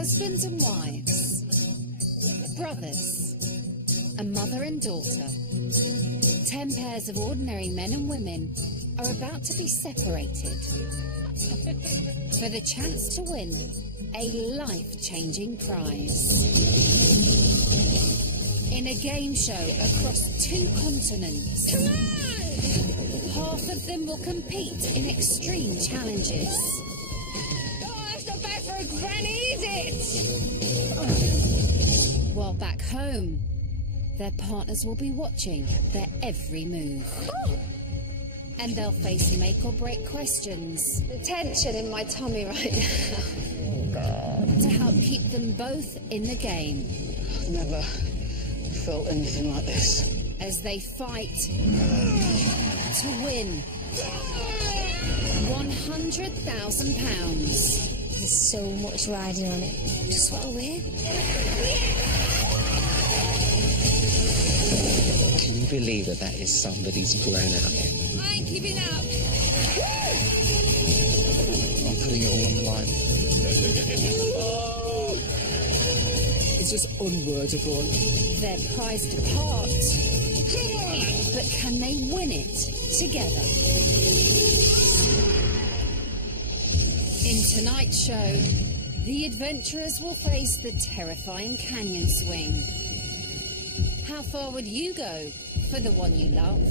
Husbands and wives, brothers, a mother and daughter, 10 pairs of ordinary men and women are about to be separated for the chance to win a life-changing prize. In a game show across 2 continents, half of them will compete in extreme challenges. Oh, that's not bad for a granny, is it? While back home, their partners will be watching their every move. And they'll face make-or-break questions. The tension in my tummy right now. Oh, God. To help keep them both in the game. I've never felt anything like this. As they fight to win £100,000. There's so much riding on it. Just want to win. Can you believe that is somebody's grown out here? I ain't giving up. I'm putting it all on the line. It's just unwordable. They're prized apart, but can they win it together? In tonight's show, the adventurers will face the terrifying canyon swing. How far would you go for the one you love?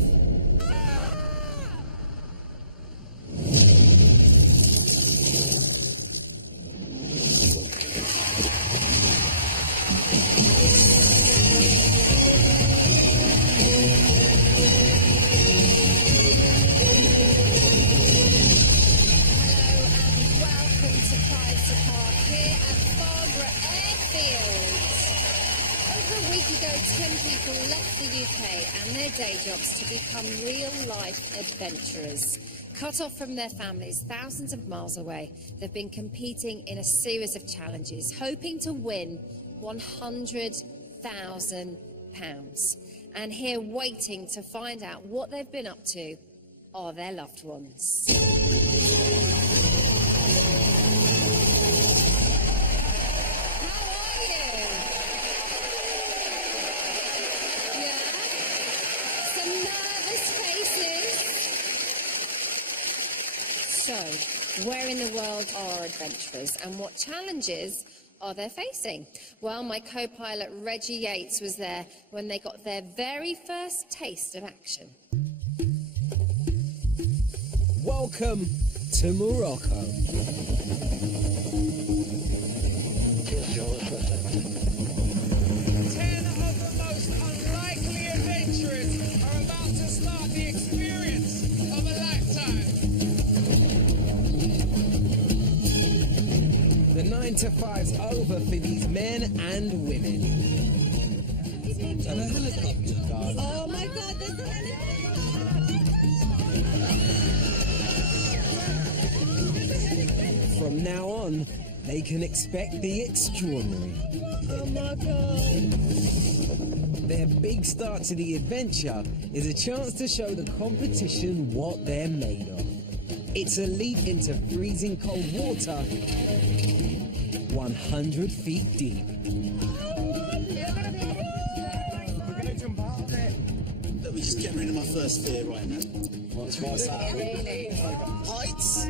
Day jobs to become real-life adventurers. Cut off from their families thousands of miles away, they've been competing in a series of challenges, hoping to win £100,000. And here, waiting to find out what they've been up to, are their loved ones. So, where in the world are our adventurers and what challenges are they facing? Well, my co-pilot Reggie Yates was there when they got their very first taste of action. Welcome to Morocco. 10 of the most unlikely adventurers are about to start the experience of a lifetime. The 9 to 5's over for these men and women. And a helicopter. Oh, my God, there's a helicopter. From now on, they can expect the extraordinary. Oh, my God. Their big start to the adventure is a chance to show the competition what they're made of. It's a leap into freezing cold water, 100 feet deep. Let me just get rid of my first fear right now. What's that? Really? Heights?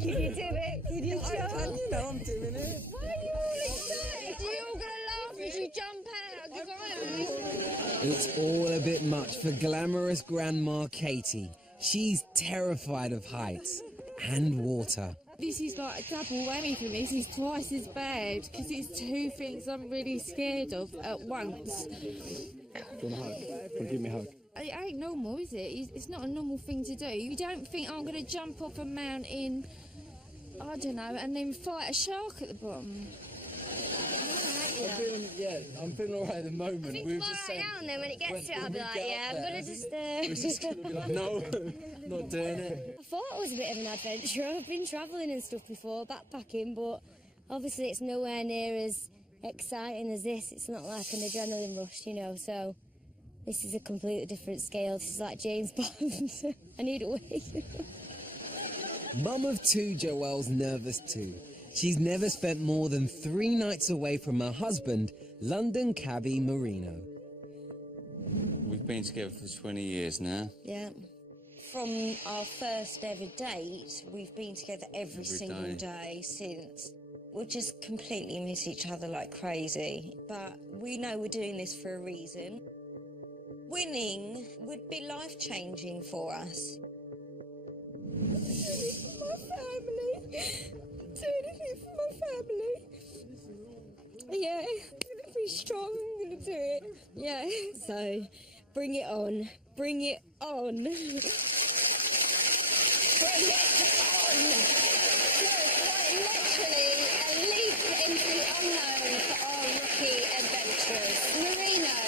Can you do it? Can you jump? You know I'm doing it. Why are you all excited? You're all going to laugh as you jump out because I am. It's all a bit much for glamorous Grandma Katie. She's terrified of heights and water. This is like a double whammy for me. This is twice as bad because it's 2 things I'm really scared of at once. Do you want a hug? Give me a hug. It ain't normal, is it? It's not a normal thing to do. You don't think I'm going to jump off a mountain, I don't know, and then fight a shark at the bottom. I'm feeling all right at the moment. I think tomorrow now and then when it gets to it, I'll be like, yeah, I'm going to just... We're just going to be like, no, not doing it. I thought it was a bit of an adventure. I've been travelling and stuff before, backpacking, but obviously it's nowhere near as exciting as this. It's not like an adrenaline rush, you know, so this is a completely different scale. This is like James Bond. I need a wee. Mum of two, Joelle's nervous too. She's never spent more than 3 nights away from her husband, London cabbie Marino. We've been together for 20 years now. Yeah. From our first ever date, we've been together every single day since. We just completely miss each other like crazy. But we know we're doing this for a reason. Winning would be life-changing for us. My family. Doing it for my family. Yeah, I'm gonna be strong, I'm gonna do it. Yeah, so bring it on. Bring it on. Bring it on! Literally a leap into the unknown for our rookie adventurers. Marino,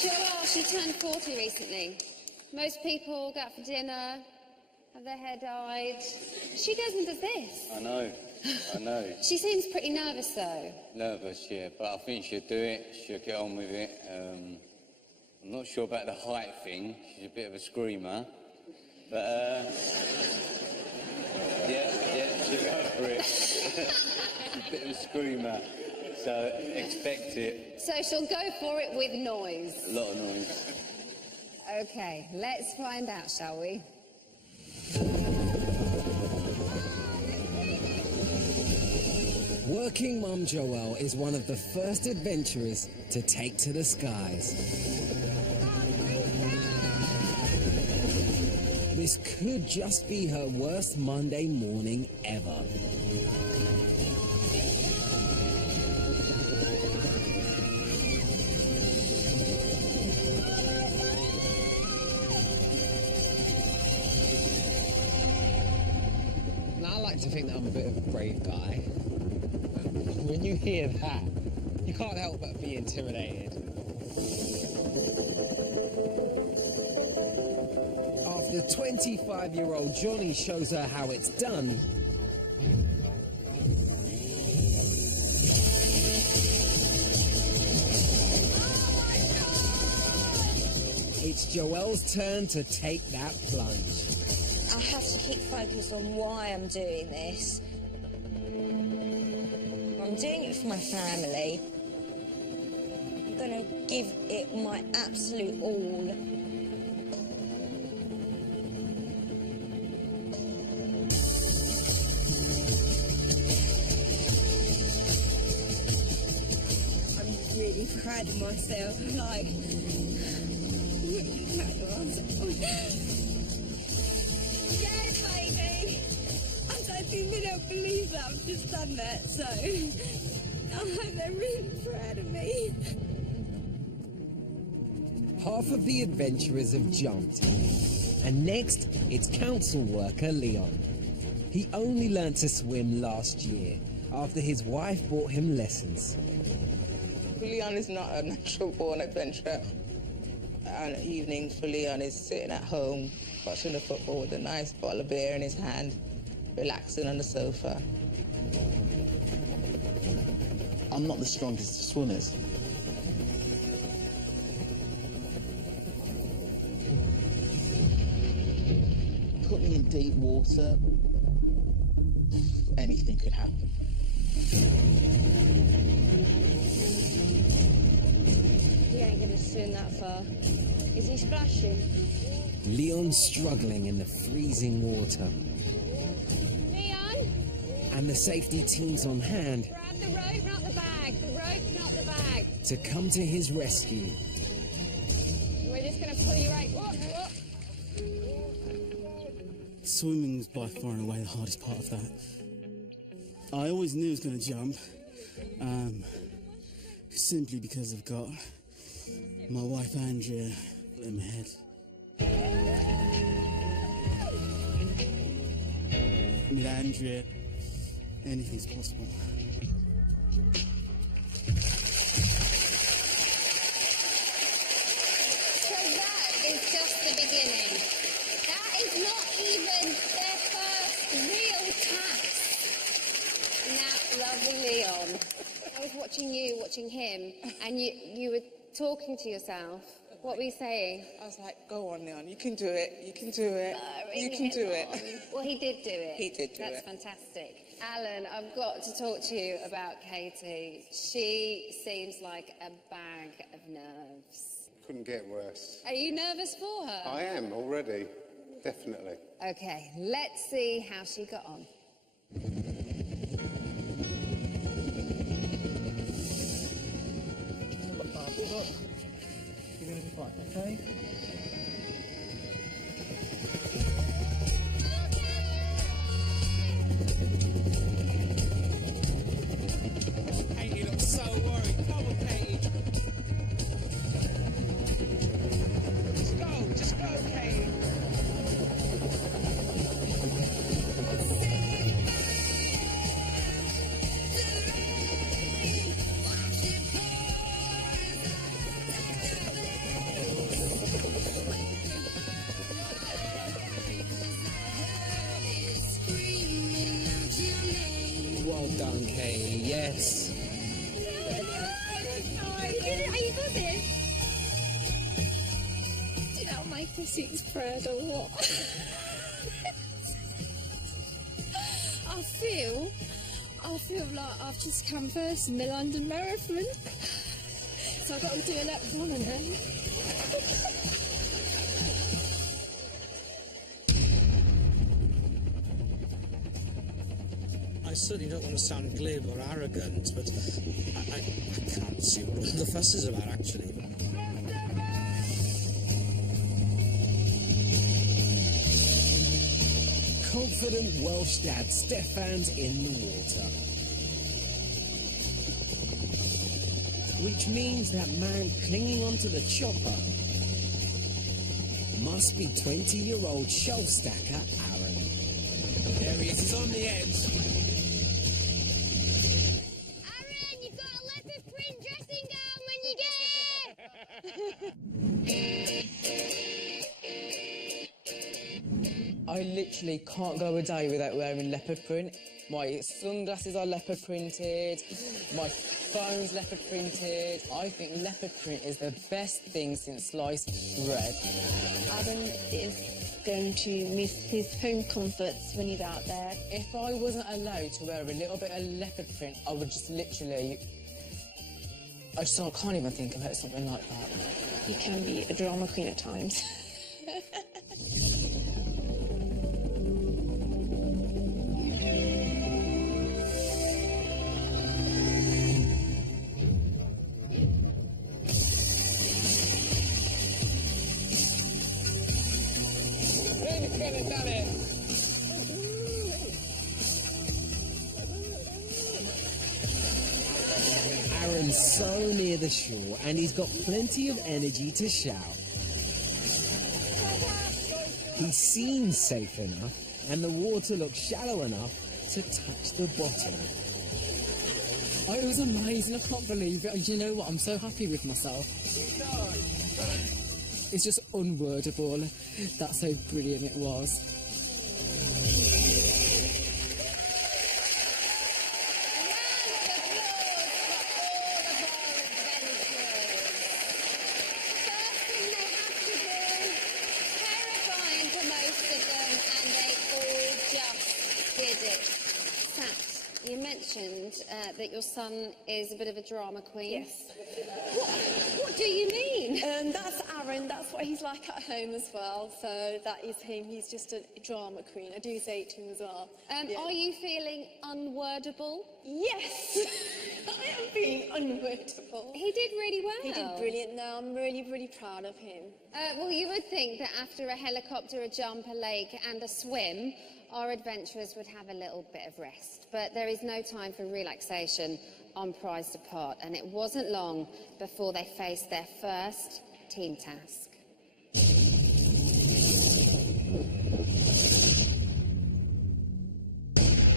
Joelle, she turned 40 recently. Most people go out for dinner, have their hair dyed. She doesn't do this. I know. She seems pretty nervous though. Nervous, yeah, but I think she'll do it. She'll get on with it. I'm not sure about the height thing. She's a bit of a screamer. But, yeah, she'll go for it. She's a bit of a screamer, so expect it. So she'll go for it with noise. A lot of noise. Okay, let's find out, shall we? Working Mum Joelle is one of the first adventurers to take to the skies. This could just be her worst Monday morning ever. Now, I like to think that I'm a bit of a brave guy. When you hear that, you can't help but be intimidated. After 25-year-old Johnny shows her how it's done, it's Joelle's turn to take that plunge. I have to keep focused on why I'm doing this. I'm doing it for my family. I'm going to give it my absolute all. I'm really proud of myself. Like, really proud of myself. Yes, baby! I don't think they don't believe that I've just done that, so I hope they're really proud of me. Half of the adventurers have jumped. And next, it's council worker Leon. He only learnt to swim last year, after his wife bought him lessons. Leon is not a natural-born adventurer. And evenings for Leon is sitting at home, watching the football with a nice bottle of beer in his hand, relaxing on the sofa. I'm not the strongest of swimmers. Put me in deep water, anything could happen. He ain't gonna swim that far. Is he splashing? Leon's struggling in the freezing water. Leon, And the safety team's on hand grab the rope, not the bag. The rope, not the bag. to come to his rescue. We're just going to pull you right. Whoop, whoop. Swimming's by far and away the hardest part of that. I always knew I was going to jump, simply because I've got my wife Andrea in my head. With Andrea, anything's possible. So that is just the beginning. That is not even their first real task. Now, lovely Leon, I was watching him, and you were talking to yourself. What were you saying? I was like, go on, Leon, you can do it, you can do it, you can do it. Well, he did do it. He did do That's it. fantastic. Alan, I've got to talk to you about Katie. She seems like a bag of nerves. Couldn't get worse. Are you nervous for her? I am already, definitely. Okay, let's see how she got on. You're going to be fine, okay? Katie looks so worried. Come on, Katie. Just go, Katie. Well done, Katie, yes. Are you buzzing? Did I make the sixth spread or what? I feel like I've just come first in the London Marathon. So I've got to do a lap of honour now. I certainly don't want to sound glib or arrogant, but I can't see what all the fuss is about, actually. Confident Welsh dad Stefan's in the water. Which means that man clinging onto the chopper must be 20-year-old show stacker Aaron. There he is, he's on the edge. Aaron, you've got a leopard print dressing gown when you get I literally can't go a day without wearing leopard print. My sunglasses are leopard printed, my phone's leopard printed. I think leopard print is the best thing since sliced bread. Adam is going to miss his home comforts when he's out there. If I wasn't allowed to wear a little bit of leopard print, I would just literally... I can't even think about something like that. You can be a drama queen at times. Aaron's so near the shore and he's got plenty of energy to shout. He seems safe enough and the water looks shallow enough to touch the bottom. Oh, it was amazing, I can't believe it. And do you know what? I'm so happy with myself. It's just unwordable. That's how brilliant it was. You mentioned that your son is a bit of a drama queen. Yes. What do you mean? That's Aaron, that's what he's like at home as well, so that is him, he's just a drama queen. I do say it to him as well. Yeah. Are you feeling unwordable? Yes! I am being unwordable. He did really well. He did brilliant now, I'm really, really proud of him. Well, you would think that after a helicopter, a jump, a lake and a swim, our adventurers would have a little bit of rest. But there is no time for relaxation on Prize to Pot, and it wasn't long before they faced their first team task.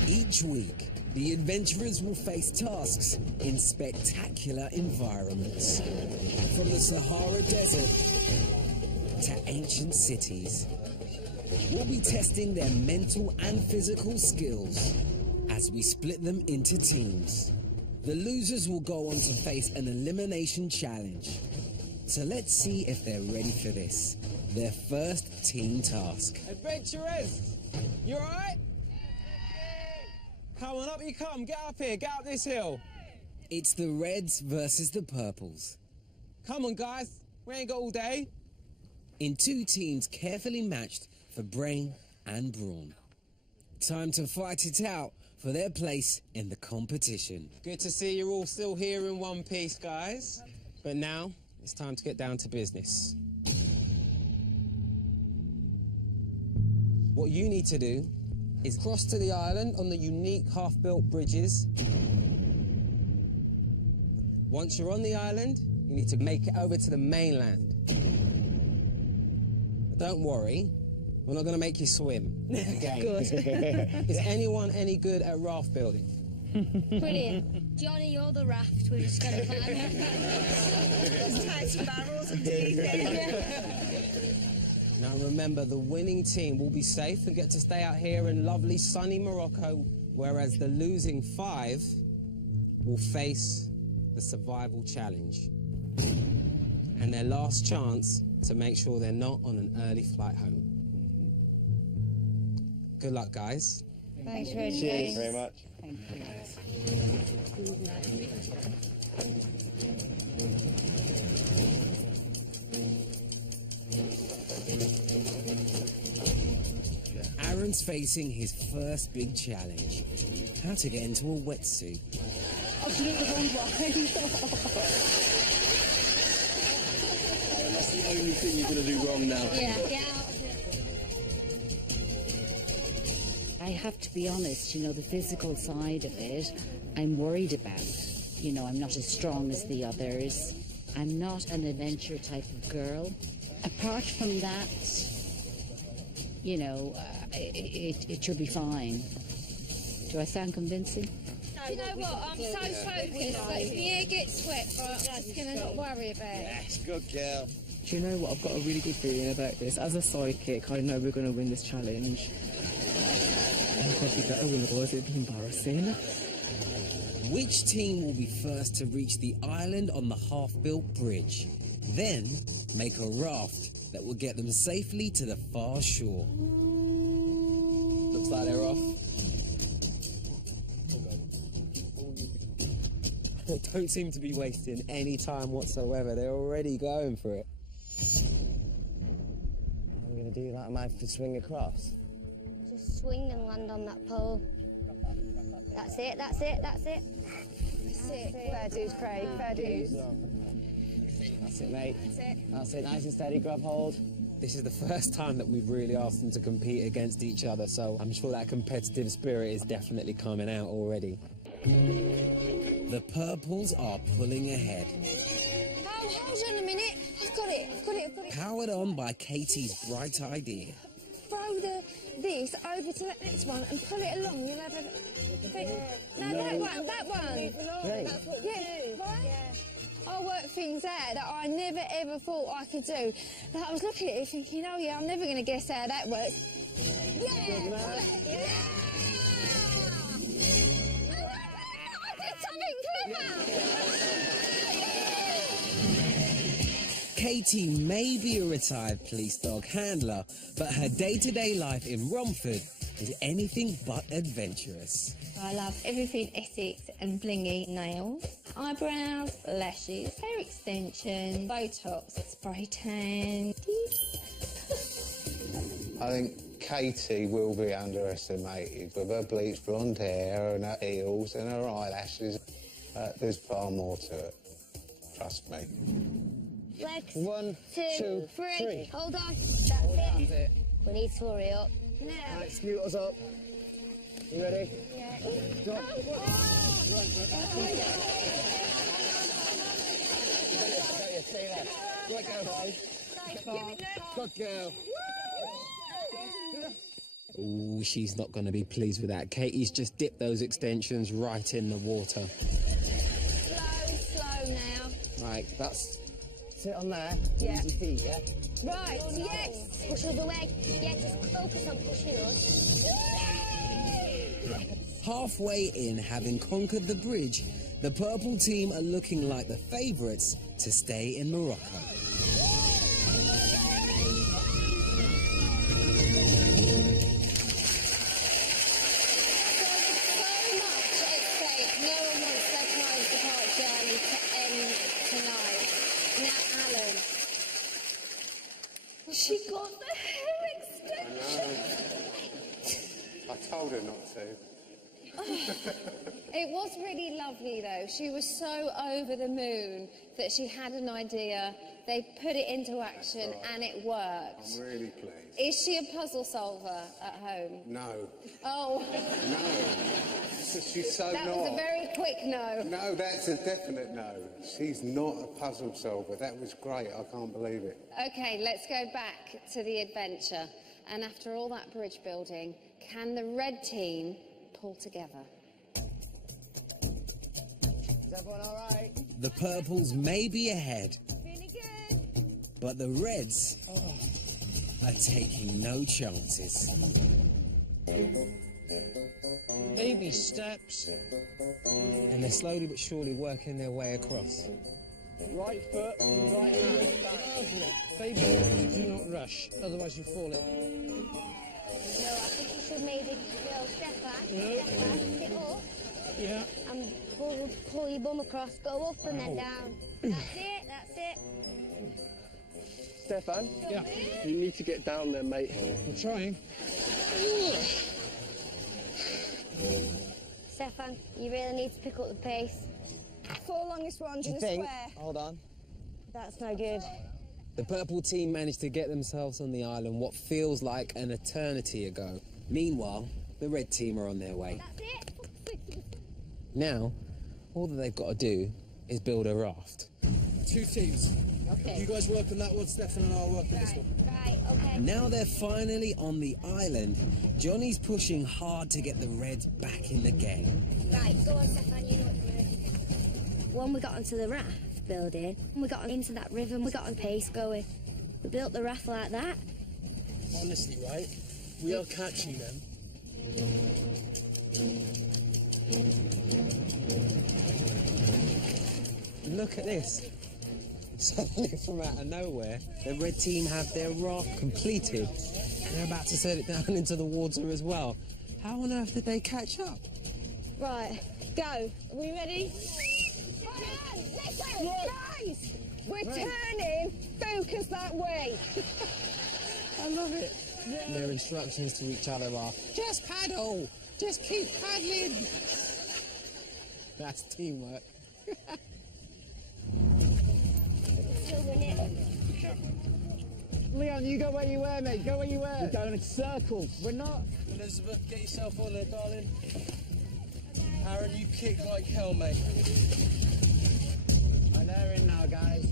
Each week, the adventurers will face tasks in spectacular environments. From the Sahara Desert to ancient cities. We'll be testing their mental and physical skills as we split them into teams. The losers will go on to face an elimination challenge. So let's see if they're ready for this. Their first team task. Adventurers, you alright? Come on, up you come. Get up here, get up this hill. It's the Reds versus the Purples. Come on, guys. We ain't got all day. In two teams carefully matched for brain and brawn. Time to fight it out for their place in the competition. Good to see you're all still here in one piece, guys. But now, it's time to get down to business. What you need to do is cross to the island on the unique half-built bridges. Once you're on the island, you need to make it over to the mainland. But don't worry, we're not going to make you swim again. Good. Is anyone any good at raft building? Brilliant. Johnny, you're the raft. We're just going to climb it. Let's tie some barrels and teeth in. Now remember, the winning team will be safe and get to stay out here in lovely sunny Morocco, whereas the losing 5 will face the survival challenge. And their last chance to make sure they're not on an early flight home. Good luck, guys. Thanks very much. Cheers very much. Thank you. Aaron's facing his first big challenge. How to get into a wetsuit. I've done it the wrong way. That's the only thing you're going to do wrong now. Yeah, get out. I have to be honest, you know, the physical side of it, I'm worried about. You know, I'm not as strong as the others. I'm not an adventure type of girl. Apart from that, you know, it should be fine. Do I sound convincing? Do you know what? I'm so focused that if the air gets wet, I'm just going to not worry about it. Yes, good girl. Do you know what? I've got a really good feeling about this. As a psychic, I know we're going to win this challenge. Oh God, we better win, otherwise it'd be embarrassing. Which team will be first to reach the island on the half-built bridge? Then make a raft that will get them safely to the far shore. Looks like they're off. They don't seem to be wasting any time whatsoever. They're already going for it. I'm going to do like my swing across. Just swing and land on that pole. That's it, that's it, that's it. That's it. Fair dues, Craig, fair dues. That's it, mate. That's it. That's it, nice and steady, grab hold. This is the first time that we've really asked them to compete against each other, so I'm sure that competitive spirit is definitely coming out already. The Purples are pulling ahead. Oh, hold on a minute. I've got it. Powered on by Katie's bright idea. Throw this over to that next one and pull it along. You'll have a... No, that one. Great. Yeah, right? I work things out that I never ever thought I could do. Like, I was looking at it thinking, oh yeah, I'm never going to guess how that works. Yeah! I did something clever! Katie may be a retired police dog handler, but her day-to-day life in Romford is anything but adventurous. I love everything Essex and blingy. Nails, eyebrows, lashes, hair extension, Botox, spray tan. I think Katie will be underestimated with her bleached blonde hair and her heels and her eyelashes. There's far more to it. Trust me. Legs. 1, 2, 3. Hold on. That's That's it. it. We need to hurry up. Now. Right, scooters up. You ready? Yeah. Go. Stay there. Good girl, guys. Good girl. Ooh, she's not going to be pleased with that. Katie's just dipped those extensions right in the water. Slow now. Right, that's... Sit on there. Yeah. Use your feet, yeah? Right, yes. Push all the way. Yeah, just focus on pushing us. Halfway in, having conquered the bridge, the Purple team are looking like the favourites to stay in Morocco. I told her not to. It was really lovely, though. She was so over the moon that she had an idea. They put it into action, and it worked. I'm really pleased. Is she a puzzle solver at home? No. Oh. No. She's so That not. was a very quick no. No, that's a definite no. She's not a puzzle solver. That was great. I can't believe it. Okay, let's go back to the adventure. And after all that bridge building, can the red team pull together? Is everyone all right? The purples may be ahead, Really good. but the reds are taking no chances. Baby steps. And they're slowly but surely working their way across. Right foot, right hand. Lovely. Baby, do not rush, otherwise you fall in. No, I think you should maybe go Stefan. No. Stefan, sit up. Yeah. And pull your bum across, go up and then down. That's it, that's it. Stefan? Yeah. You need to get down there, mate. I'm trying. Stefan, you really need to pick up the pace. 4 longest ones in You a think? square. Hold on. That's no good. The purple team managed to get themselves on the island what feels like an eternity ago. Meanwhile, the red team are on their way. That's it. Now, all that they've got to do is build a raft. 2 teams. Okay. You guys work on that one, Stefan and I'll work on this one. Right, okay. Now they're finally on the island. Johnny's pushing hard to get the reds back in the game. Right, go on, Stefan, you know what to do. When we got onto the raft building, we got into that river, we got on pace going. We built the raft like that. Honestly, right? We are catching them. Look at this. Suddenly from out of nowhere, the red team have their raft completed. And they're about to set it down into the water as well. How on earth did they catch up? Right, go. Are we ready? Listen, guys! We're turning. Focus that way. I love it. Their instructions to each other are, just paddle, just keep paddling. That's teamwork. Leon, you go where you were, mate. Go where you were. We're going in circles. We're not. Elizabeth, get yourself on there, darling. Aaron, you kick like hell, mate. Right, they're in now, guys.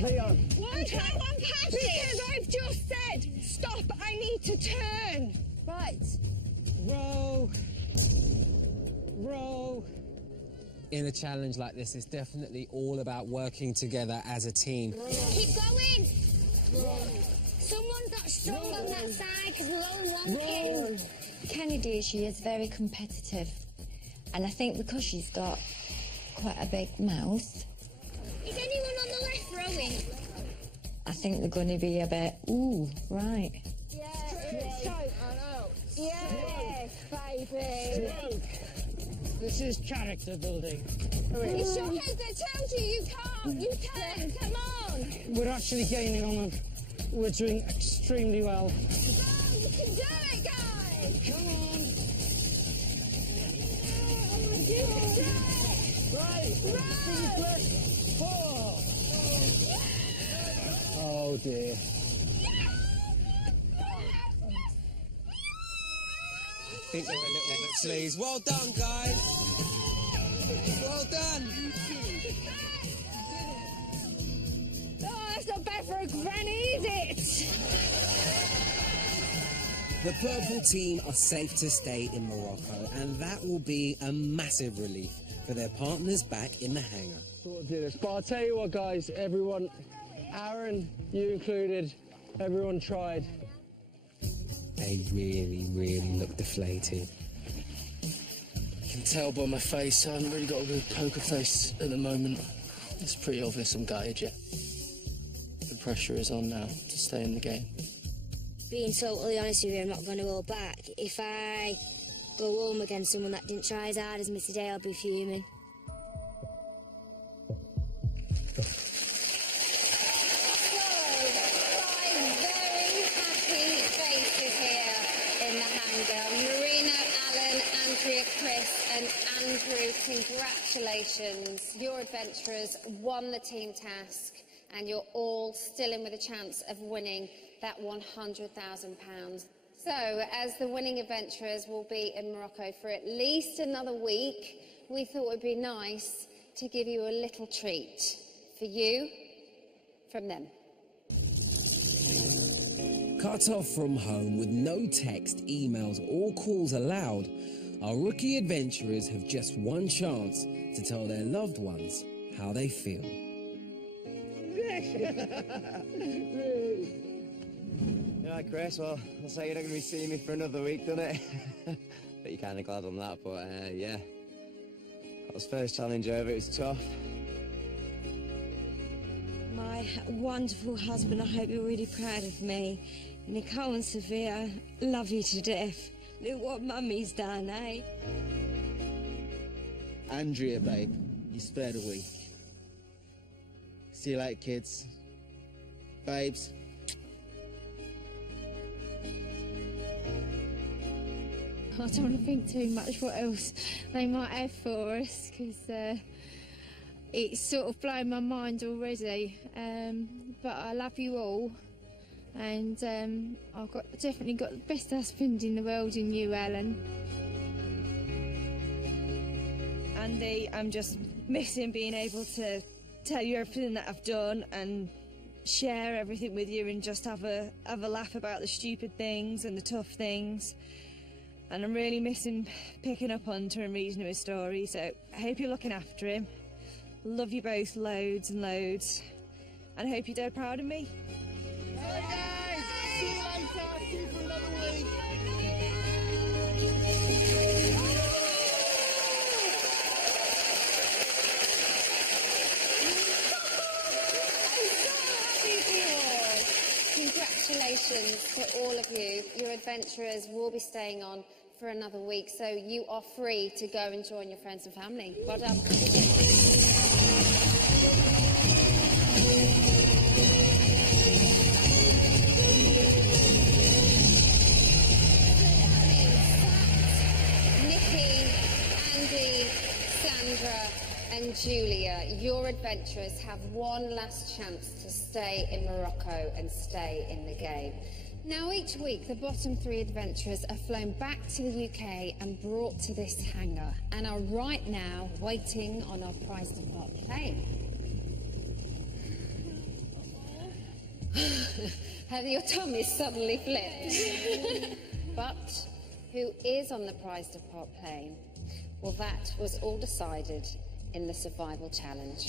Leon. Why can't one paddle? Because I've just said, stop, I need to turn. Right. Row. Row. In a challenge like this, it's definitely all about working together as a team. Keep going. Someone's not strong on that side because we're all one kid. Kennedy, she is very competitive. And I think because she's got quite a big mouth, Is anyone on the left rowing? I think they're going to be a bit, ooh, right. Yes, baby. This is character building. It's your head that tells you you can't. You can. Come on. We're actually gaining on them. We're doing extremely well. Go, you can do it, guys. Come on. You can do it. Right. Oh, dear. I think they're a little bit pleased. Well done, guys. Well done. Oh, that's not bad for a granny, is it? The purple team are safe to stay in Morocco, and that will be a massive relief for their partners back in the hangar. Thought I'd do this. But I'll tell you what, guys, everyone, Aaron, you included, everyone tried. They really, really look deflated. You can tell by my face, I haven't really got a good poker face at the moment. It's pretty obvious I'm gutted, yeah. The pressure is on now to stay in the game. Being totally honest with you, I'm not going to go back. If I go home against someone that didn't try as hard as me today, I'll be fuming. So, 5 very Congratulations, your adventurers won the team task and you're all still in with a chance of winning that £100,000. So, as the winning adventurers will be in Morocco for at least another week, we thought it would be nice to give you a little treat for you from them. Cut off from home with no text, emails or calls allowed, our rookie adventurers have just one chance to tell their loved ones how they feel. Yeah, Chris, well, looks like you're not going to be seeing me for another week, doesn't it? But you're kind of glad on that, but yeah. That was first challenge over, it was tough. My wonderful husband, I hope you're really proud of me. Nicole and Sophia, love you to death. Look what Mummy's done, eh? Andrea, babe, you spared a week. See you later, kids. Babes. I don't want to think too much what else they might have for us, because it's sort of blown my mind already. But I love you all, and I've definitely got the best husband in the world in you, Alan. Andy, I'm just missing being able to tell you everything that I've done and share everything with you and just have a laugh about the stupid things and the tough things. And I'm really missing picking up Hunter and reading his story, so I hope you're looking after him. Love you both loads and loads, and I hope you're dead proud of me. Hey guys, see you later. See you for another week. Congratulations to all of you. Your adventurers will be staying on for another week, so you are free to go and join your friends and family. Well done. Nikki, Andy, Sandra and Julia, your adventurers have one last chance to stay in Morocco and stay in the game. Now, each week, the bottom 3 adventurers are flown back to the UK and brought to this hangar and are right now waiting on our prize-to-part plane. Have your tummies suddenly flipped? But who is on the prize-to-part plane? Well, that was all decided in the survival challenge.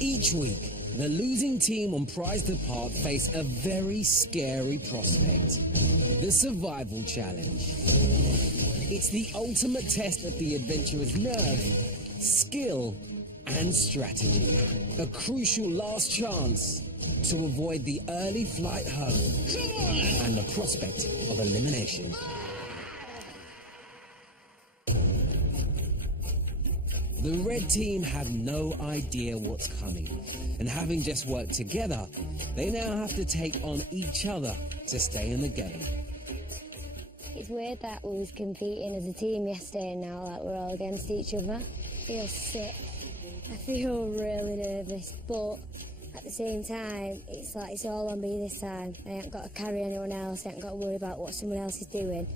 Each week, the losing team on Prize to Part face a very scary prospect. The Survival Challenge. It's the ultimate test of the adventurer's nerve, skill and strategy. A crucial last chance to avoid the early flight home and the prospect of elimination. The red team have no idea what's coming, and having just worked together, they now have to take on each other to stay in the game. It's weird that we was competing as a team yesterday and now that we're all against each other. I feel sick. I feel really nervous, but at the same time, it's like it's all on me this time. I ain't got to carry anyone else, I ain't got to worry about what someone else is doing.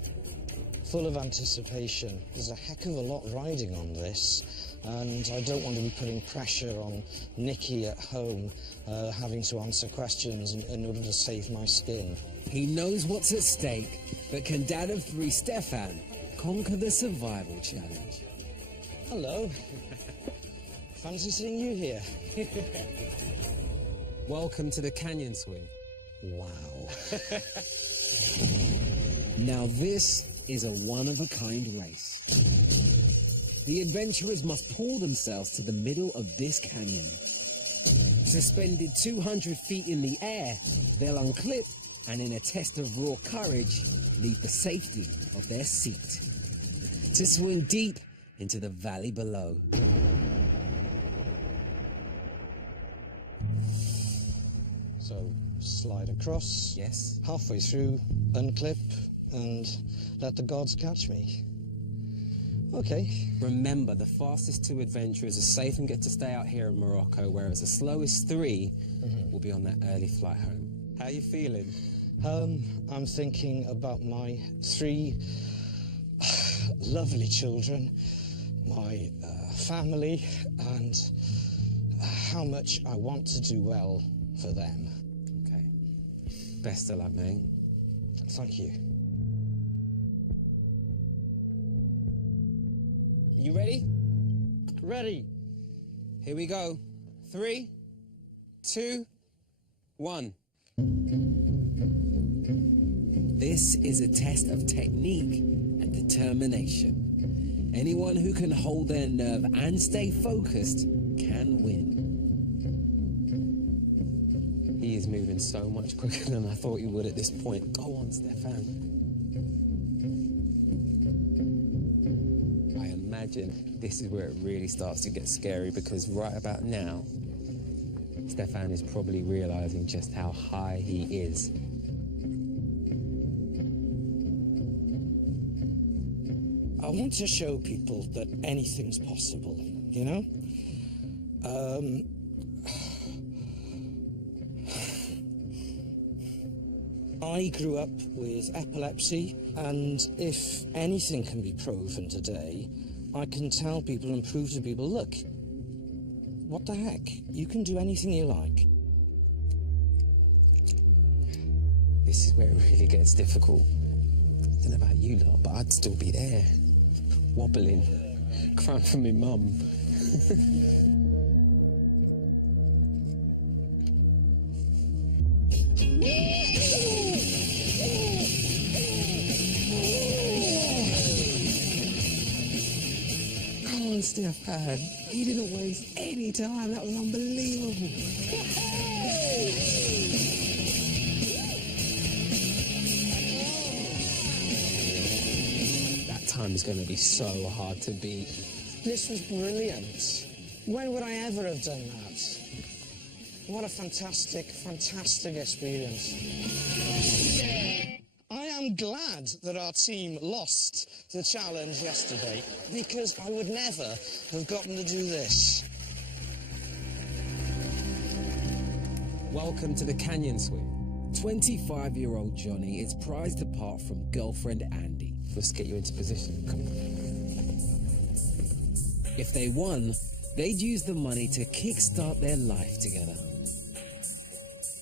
Full of anticipation. There's a heck of a lot riding on this, and I don't want to be putting pressure on Nikki at home, having to answer questions in order to save my skin. He knows what's at stake, but can Dad of 3 Stefan conquer the survival challenge? Hello. Fancy seeing you here. Welcome to the canyon swing. Wow. Now this is a one-of-a-kind race. The adventurers must pull themselves to the middle of this canyon. Suspended 200 feet in the air, they'll unclip and in a test of raw courage, leave the safety of their seat to swing deep into the valley below. So, slide across. Yes. Halfway through, unclip, and let the gods catch me. Okay. Remember, the fastest 2 adventurers are safe and get to stay out here in Morocco, whereas the slowest 3 will be on that early flight home. How are you feeling? I'm thinking about my 3 lovely children, my family, and how much I want to do well for them. Okay. Best of luck, mate. Thank you. You ready? Ready. Here we go. 3, 2, 1. This is a test of technique and determination. Anyone who can hold their nerve and stay focused can win. He is moving so much quicker than I thought he would at this point. Go on, Stefan. I imagine this is where it really starts to get scary, because right about now, Stefan is probably realizing just how high he is. I want to show people that anything's possible, you know? I grew up with epilepsy, and if anything can be proven today, I can tell people and prove to people, look, what the heck? You can do anything you like. This is where it really gets difficult. I don't know about you lot, but I'd still be there, wobbling, crying for my mum. Come on, Stefan. You didn't waste any time. That was unbelievable. That time is going to be so hard to beat. This was brilliant. When would I ever have done that? What a fantastic, fantastic experience. I am glad that our team lost the challenge yesterday, because I would never have gotten to do this. Welcome to the canyon swing. 25-year-old Johnny is prized apart from girlfriend Andy. Let's get you into position. Come on. If they won, they'd use the money to kickstart their life together.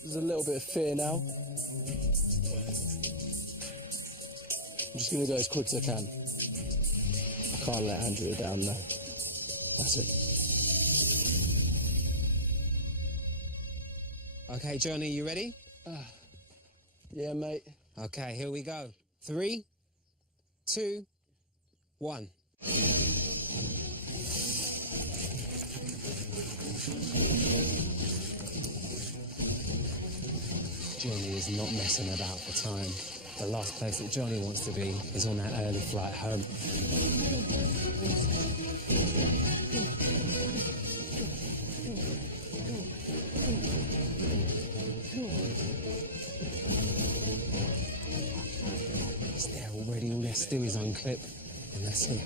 There's a little bit of fear now. I'm just going to go as quick as I can. I can't let Andrea down now. That's it. Okay, Johnny, you ready? Yeah, mate. Okay, here we go. 3, 2, 1. Johnny is not messing about for time. The last place that Johnny wants to be is on that early flight home. He's there already. All he has to do is unclip, and that's it.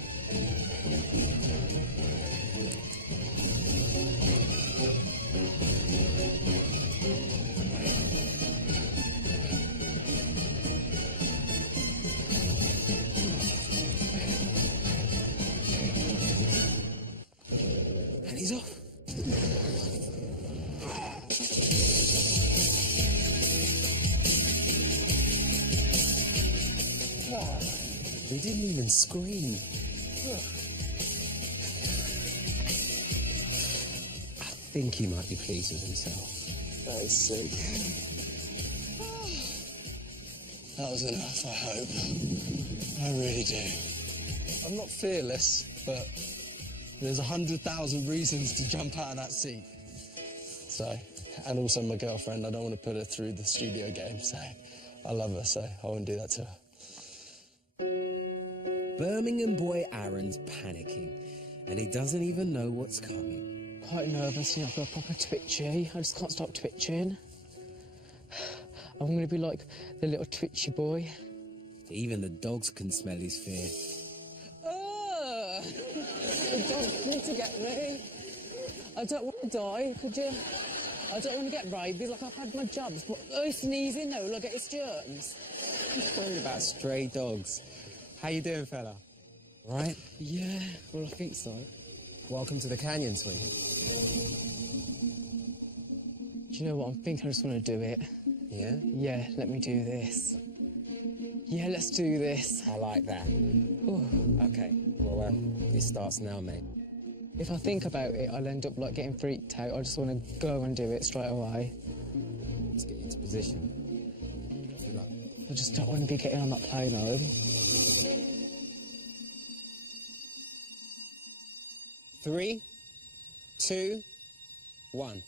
And he's off. He didn't even scream. I think he might be pleased with himself. That is sick. That was enough, I hope. I really do. I'm not fearless, but there's 100,000 reasons to jump out of that seat. So, and also my girlfriend, I don't want to put her through the studio game, so I love her, so I won't do that to her. Birmingham boy Aaron's panicking, and he doesn't even know what's coming. Quite nervous, you know, I feel proper twitchy. I just can't stop twitching. I'm going to be like the little twitchy boy. Even the dogs can smell his fear. The dog's going to get me. I don't want to die, could you? I don't want to get rabies, like I've had my jabs, but I sneeze in now, will I get his germs? I'm worried about stray dogs. How you doing, fella? Right? Yeah, well, I think so. Welcome to the canyon swing. Do you know what? I think I just want to do it. Yeah? Yeah, let me do this. Yeah, let's do this. I like that. Okay, well, this starts now, mate. If I think about it, I'll end up like getting freaked out. I just want to go and do it straight away. Let's get you into position. Good luck. I just don't want to be getting on that plane home. 3, 2, 1.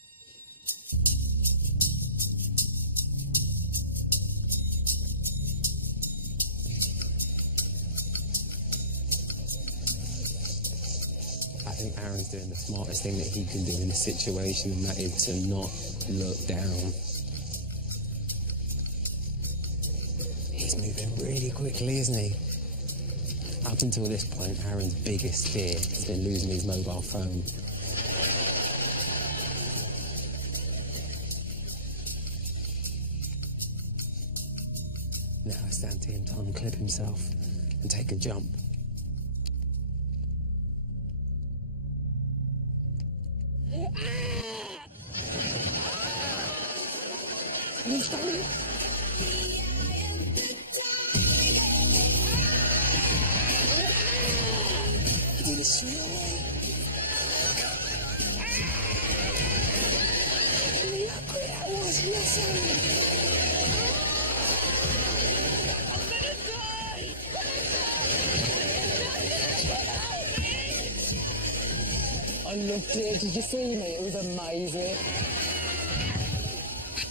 I think Aaron's doing the smartest thing that he can do in this situation, and that is to not look down. He's moving really quickly, isn't he? Up until this point, Aaron's biggest fear has been losing his mobile phone. Now it's down to him to unclip himself and take a jump. He's done it. He did it straight away. Look how quick that was, yes, I loved it. Did you see me? It was amazing.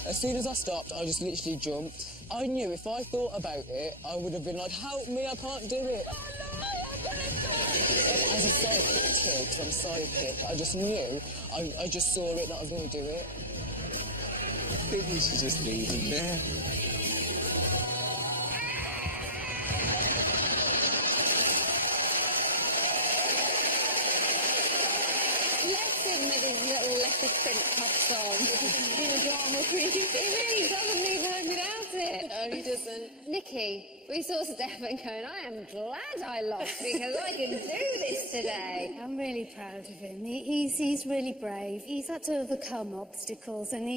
As soon as I stopped, I just literally jumped. I knew if I thought about it, I would have been like, help me, I can't do it. As a psychic too, because I'm psychic, I just knew, I just saw it that I was going to do it. I think we should just leave him there. With his little leopard print cuffs on. Being a drama queen. He really doesn't leave home without it. No, he doesn't. Nikki, we saw Stefan going, I am glad I lost because I can do this today. I'm really proud of him. He's really brave. He's had to overcome obstacles and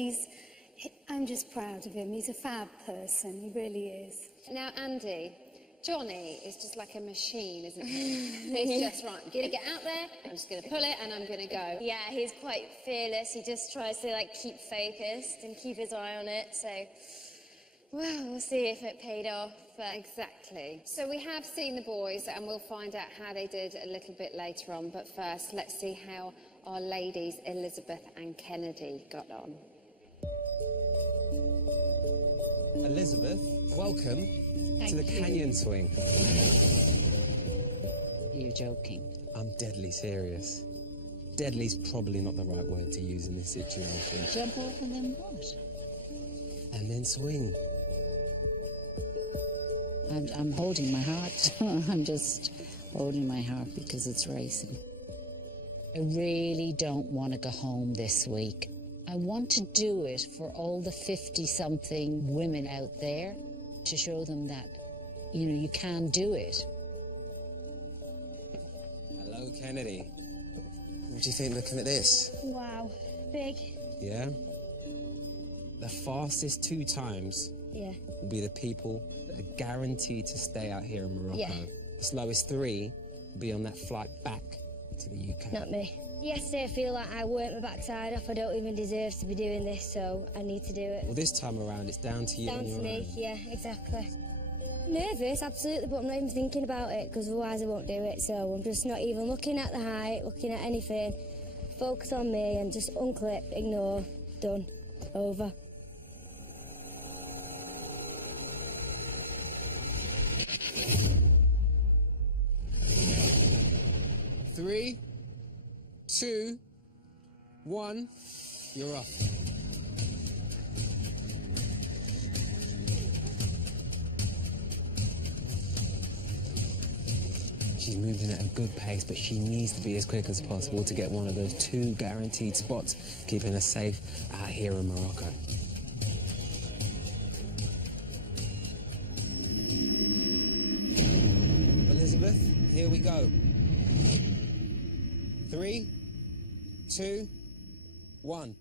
I'm just proud of him. He's a fab person, he really is. Now, Andy, Johnny is just like a machine, isn't he? He's just, right, I'm going to get out there, I'm just going to pull it and I'm going to go. Yeah, he's quite fearless. He just tries to, like, keep focused and keep his eye on it, so... Well, we'll see if it paid off, but... Exactly. So we have seen the boys and we'll find out how they did a little bit later on, but first, let's see how our ladies, Elizabeth and Kennedy, got on. Elizabeth, welcome. Thank to the you. canyon swing. You're joking. I'm deadly serious. Deadly's probably not the right word to use in this situation. Jump off and then what? And then swing. I'm holding my heart. I'm just holding my heart because it's racing. I really don't want to go home this week. I want to do it for all the 50-something women out there, to show them that, you know, you can do it. Hello, Kennedy. What do you think looking at this? Wow, big. Yeah? The fastest 2 times Yeah. will be the people that are guaranteed to stay out here in Morocco. Yeah. The slowest 3 will be on that flight back to the UK. Not me. Yesterday I feel like I worked my backside off. I don't even deserve to be doing this, so I need to do it. Well, this time around, it's down to you Down on to your me, own. yeah, exactly. Nervous, absolutely, but I'm not even thinking about it, because otherwise I won't do it, so I'm just not even looking at the height, looking at anything. Focus on me and just unclip, ignore, done, over. Three, 2, 1, you're off. She's moving at a good pace, but she needs to be as quick as possible to get one of those 2 guaranteed spots, keeping her safe out here in Morocco. Elizabeth, here we go. 3, 2, 1.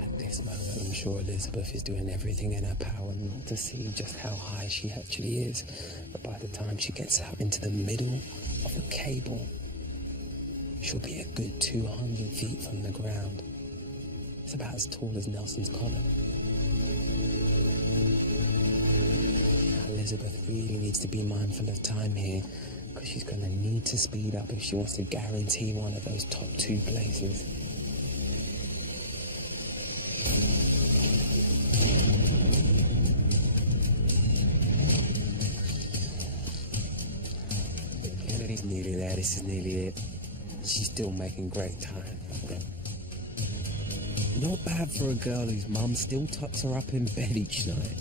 At this moment, I'm sure Elizabeth is doing everything in her power not to see just how high she actually is. But by the time she gets out into the middle of the cable, she'll be a good 200 feet from the ground. It's about as tall as Nelson's collar. Elizabeth really needs to be mindful of time here, because she's going to need to speed up if she wants to guarantee one of those top 2 places. Kennedy's nearly there. This is nearly it. She's still making great time. Not bad for a girl whose mum still tucks her up in bed each night.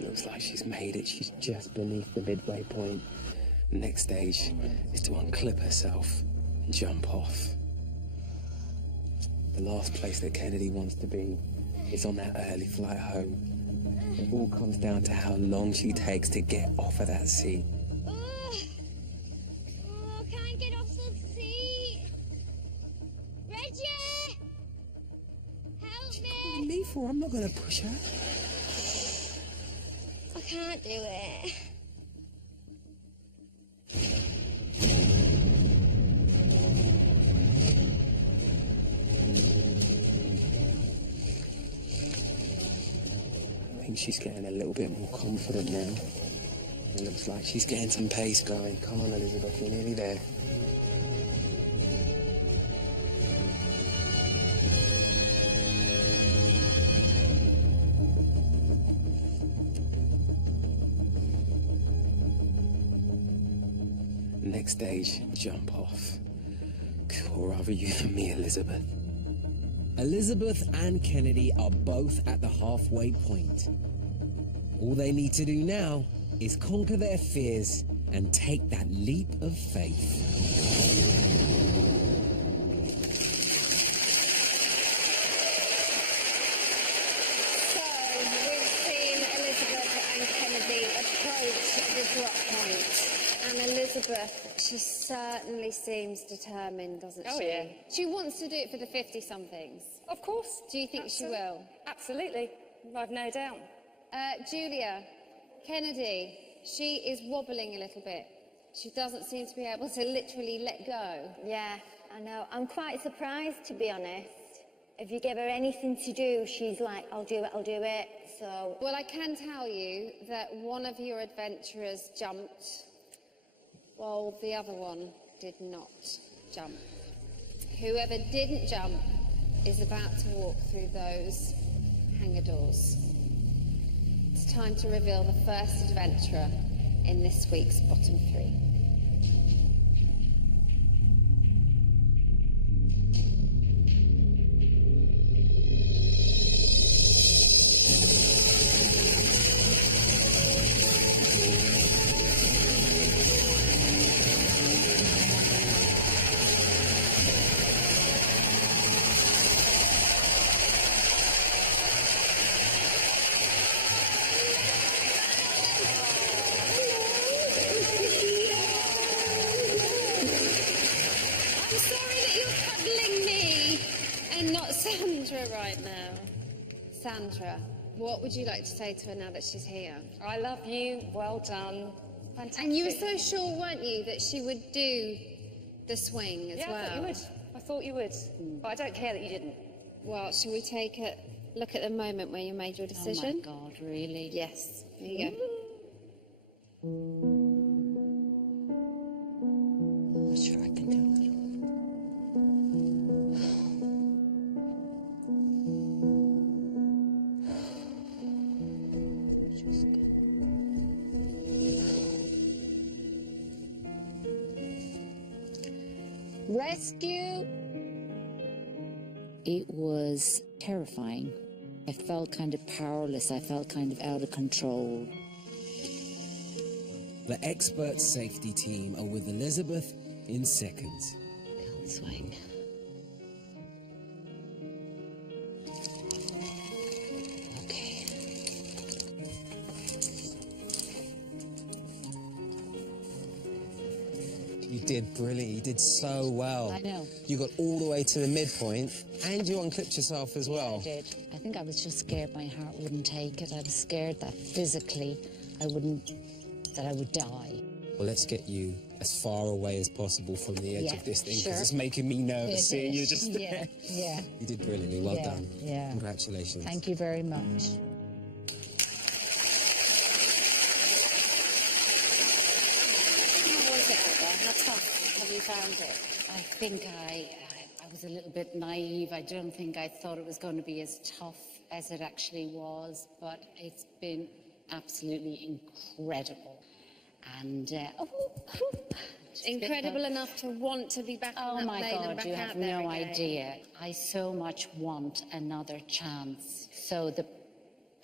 Looks like she's made it. She's just beneath the midway point. The next stage is to unclip herself and jump off. The last place that Kennedy wants to be is on that early flight home. It all comes down to how long she takes to get off of that seat. Can't get off the seat. Reggie! Help me! What are me for? I'm not going to push her. I can't do it. I think she's getting a little bit more confident now. It looks like she's getting some pace going. Come on, Elizabeth, you're nearly there. Next stage, jump off. Or rather you than me, Elizabeth. Elizabeth and Kennedy are both at the halfway point. All they need to do now is conquer their fears and take that leap of faith. We've seen Elizabeth and Kennedy approach the drop point. And Elizabeth, she certainly seems determined, doesn't she? Oh, yeah. She wants to do it for the 50-somethings. Of course. Do you think she will? Absolutely. I've no doubt. Julia, Kennedy, she is wobbling a little bit. She doesn't seem to be able to literally let go. Yeah, I know. I'm quite surprised, to be honest. If you give her anything to do, she's like, I'll do it, so... Well, I can tell you that one of your adventurers jumped, while the other one did not jump. Whoever didn't jump is about to walk through those hangar doors. It's time to reveal the first adventurer in this week's bottom 3. Sandra right now. Sandra, what would you like to say to her now that she's here? I love you. Well done. Fantastic. And you were so sure, weren't you, that she would do the swing as well? Yeah, I thought you would. I thought you would. But I don't care that you didn't. Well, shall we take a look at the moment where you made your decision? Oh my God, really? Yes. Here you go. I'm sure I can do it. rescue. It was terrifying. I felt kind of powerless. I felt kind of out of control. The expert safety team are with Elizabeth in seconds. Can't swing. Okay. You did brilliant. You did so well. I know. You got all the way to the midpoint, and you unclipped yourself as well. I did. I think I was just scared my heart wouldn't take it. I was scared that physically I would die. Well, let's get you as far away as possible from the edge of this thing, because sure. it's making me nervous seeing you just there. Yeah. You did brilliantly. Well done. Yeah. Congratulations. Thank you very much. How was it out there? How tough have you found it? I think I was a little bit naive. I don't think I thought it was going to be as tough as it actually was, but it's been absolutely incredible. And Incredible enough to want to be back on that plane and back you out have there no again. idea. I so much want another chance. So the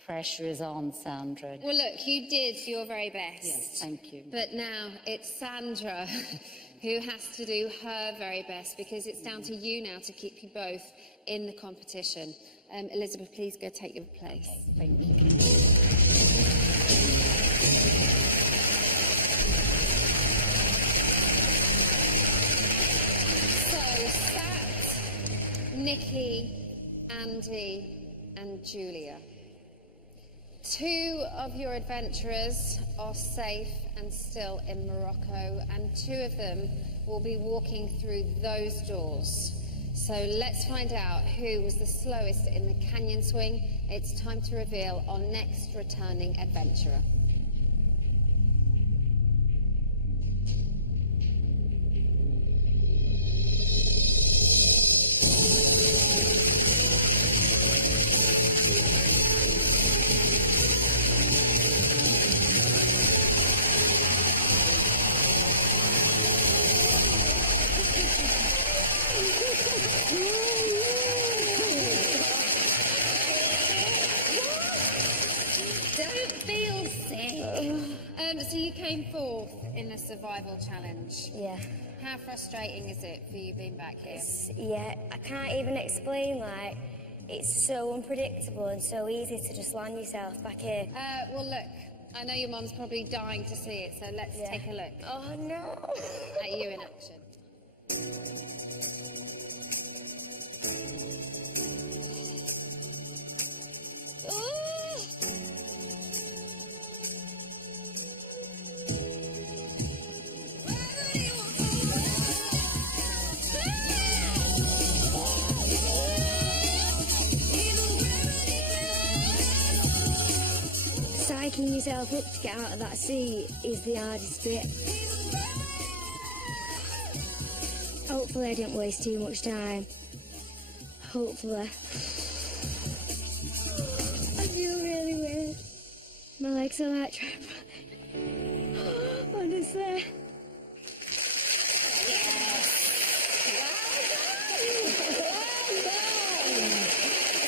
pressure is on, Sandra. Well, look, you did your very best. Yes, thank you. But now it's Sandra who has to do her very best, because it's down to you now to keep you both in the competition. Elizabeth, please go take your place. Thank you. Nikki, Andy and Julia. 2 of your adventurers are safe and still in Morocco, and 2 of them will be walking through those doors. So let's find out who was the slowest in the canyon swing. It's time to reveal our next returning adventurer. Don't feel sick. So you came 4th in the survival challenge. Yeah. How frustrating is it for you being back here? Yeah, I can't even explain, like, it's so unpredictable and so easy to just land yourself back here. Well, look, I know your mum's probably dying to see it, so let's take a look. Oh, no. At you in action. Psyching yourself up to get out of that sea is the hardest bit. Hopefully I didn't waste too much time. Hopefully. I feel really weird. My legs are like trembling. Honestly.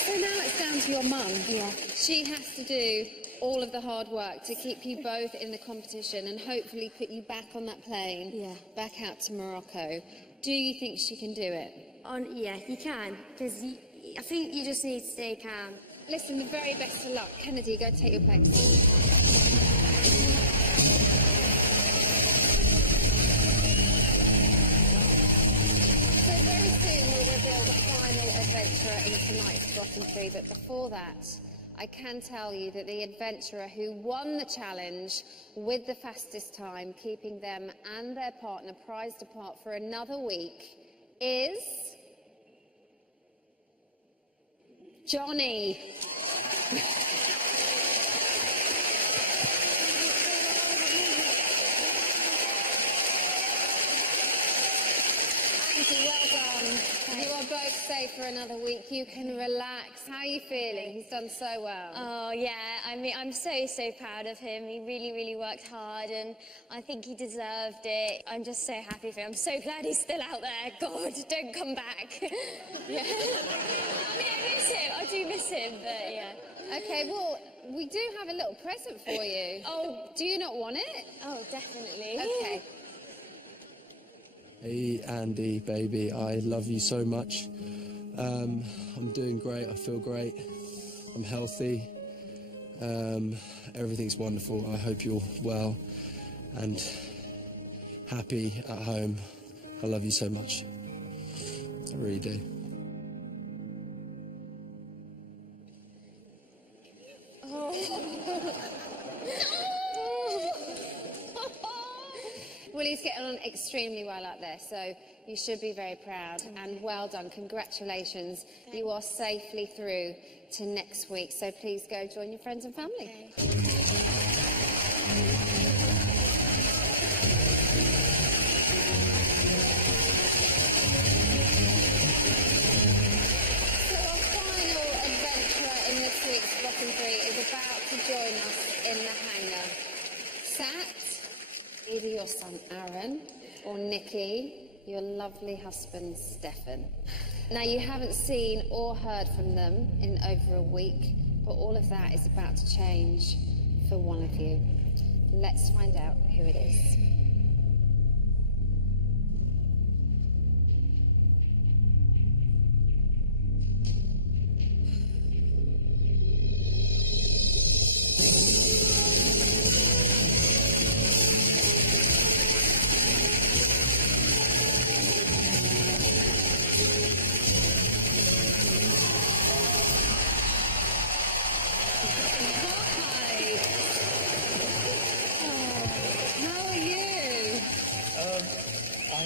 So now it's down to your mum. Yeah. She has to do all of the hard work to keep you both in the competition and hopefully put you back on that plane, back out to Morocco. Do you think she can do it? Yeah, you can, because I think you just need to stay calm. Listen, the very best of luck. Kennedy, go take your place. So very soon we'll reveal the final adventurer in tonight's bottom 3, but before that, I can tell you that the adventurer who won the challenge with the fastest time, keeping them and their partner prized apart for another week, is Johnny. Andy, well done. You are both safe for another week. You can relax. How are you feeling? He's done so well. Oh, yeah. I mean, I'm so proud of him. He really, really worked hard, and I think he deserved it. I'm just so happy for him. I'm so glad he's still out there. God, don't come back. Yeah. I mean, I miss him. I do miss him, but yeah. Okay, well, we do have a little present for you. Oh. Do you not want it? Oh, definitely. Okay. Hey, Andy, baby, I love you so much. I'm doing great. I feel great. I'm healthy. Everything's wonderful. I hope you're well and happy at home. I love you so much. I really do. Well, he's getting on extremely well out there, so you should be very proud. And well done. Congratulations. You are safely through to next week, so please go join your friends and family. So our final adventurer in this week's Bottom 3 is about to join us in the hangar. Sat, either your son Aaron or Nikki, your lovely husband Stefan. Now, you haven't seen or heard from them in over a week, but all of that is about to change for one of you. Let's find out who it is.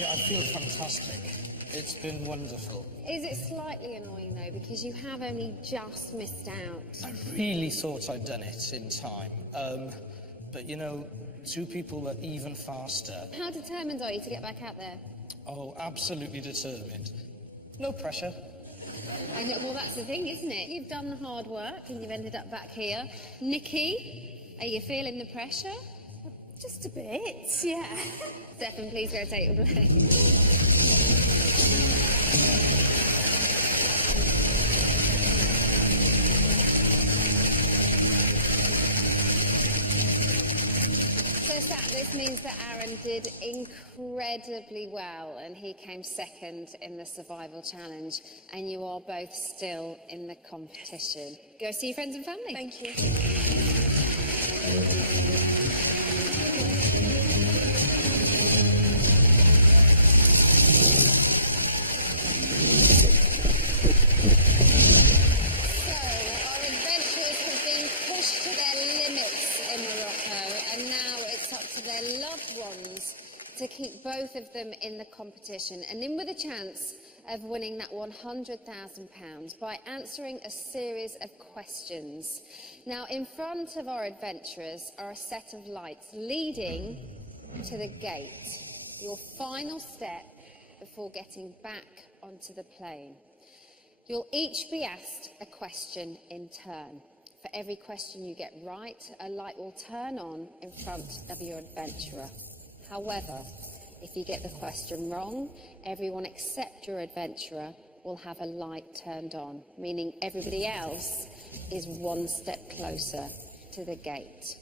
I feel fantastic. It's been wonderful. Is it slightly annoying, though, because you have only just missed out? I really thought I'd done it in time. But, you know, two people were even faster. How determined are you to get back out there? Oh, absolutely determined. No pressure. I know, well, that's the thing, isn't it? You've done the hard work and you've ended up back here. Nikki, are you feeling the pressure? Just a bit, yeah. Stefan, please go take your place. So, Sat, this means that Aaron did incredibly well and he came second in the survival challenge, and you are both still in the competition. Go see your friends and family. Thank you. Their loved ones to keep both of them in the competition and in with a chance of winning that £100,000 by answering a series of questions. Now, in front of our adventurers are a set of lights leading to the gate, your final step before getting back onto the plane. You'll each be asked a question in turn. For every question you get right, a light will turn on in front of your adventurer. However, if you get the question wrong, everyone except your adventurer will have a light turned on, meaning everybody else is one step closer to the gate.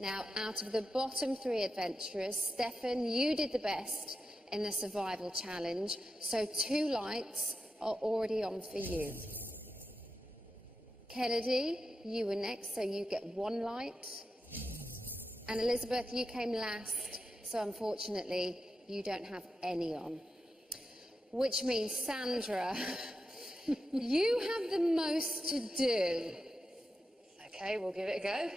Now, out of the bottom three adventurers, Stefan, you did the best in the survival challenge, so 2 lights are already on for you. Kennedy, you were next, so you get 1 light. And Elizabeth, you came last, so unfortunately, you don't have any on. Which means, Sandra, you have the most to do. Okay, we'll give it a go.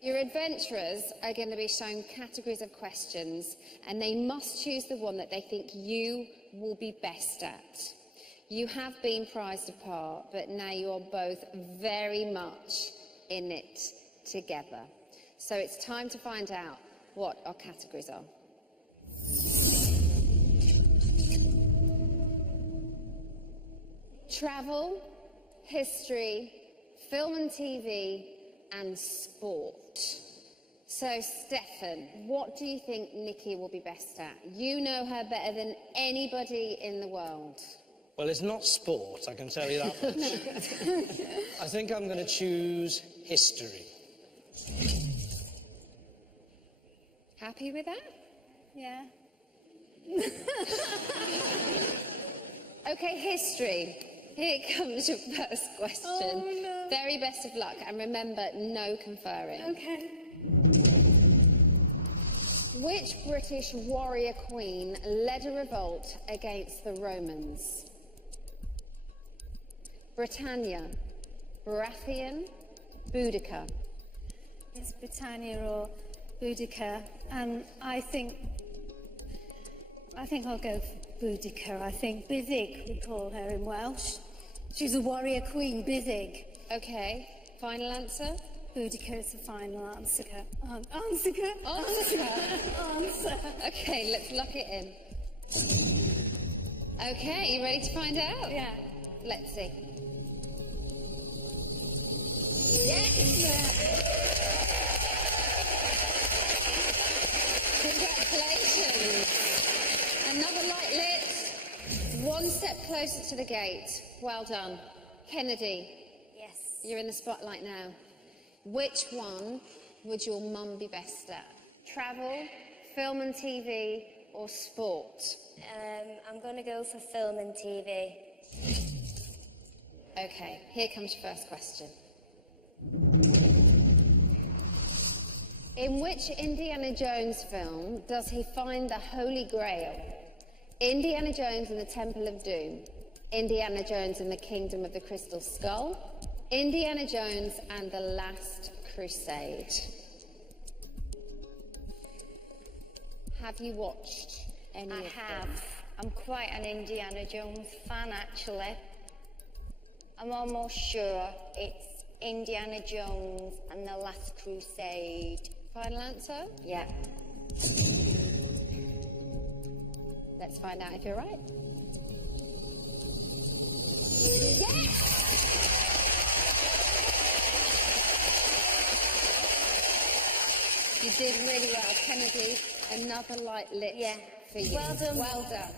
Your adventurers are going to be shown categories of questions, and they must choose the one that they think you will be best at. You have been prized apart, but now you are both very much in it together. So it's time to find out what our categories are. Travel, history, film and TV, and sport. So, Stefan, what do you think Nikki will be best at? You know her better than anybody in the world. Well, it's not sport, I can tell you that much. I think I'm going to choose history. Happy with that? Yeah. Okay, history. Here comes your first question. Oh, no. Very best of luck, and remember, no conferring. Okay. Which British warrior queen led a revolt against the Romans? Britannia, Baratheon, Boudica. It's Britannia or Boudica, and I think I'll go for Boudica. I think Byddig, we call her in Welsh. She's a warrior queen, Byddig. Okay, final answer? Boudica is the final answer. Answer. Okay, let's lock it in. Okay, you ready to find out? Yeah. Let's see. Yes! Congratulations. Another light lit. One step closer to the gate. Well done. Kennedy. Yes. You're in the spotlight now. Which one would your mum be best at? Travel, film and TV, or sport? I'm going to go for film and TV. Okay, here comes your first question. In which Indiana Jones film does he find the Holy Grail? Indiana Jones and the Temple of Doom, Indiana Jones and the Kingdom of the Crystal Skull, Indiana Jones and the Last Crusade. Have you watched any of them? I have. I'm quite an Indiana Jones fan, actually. I'm almost sure it's Indiana Jones and the Last Crusade. Final answer? Yeah. Let's find out if you're right. Yes! You did really well, Kennedy. Another light lit for you. Well done. Well done.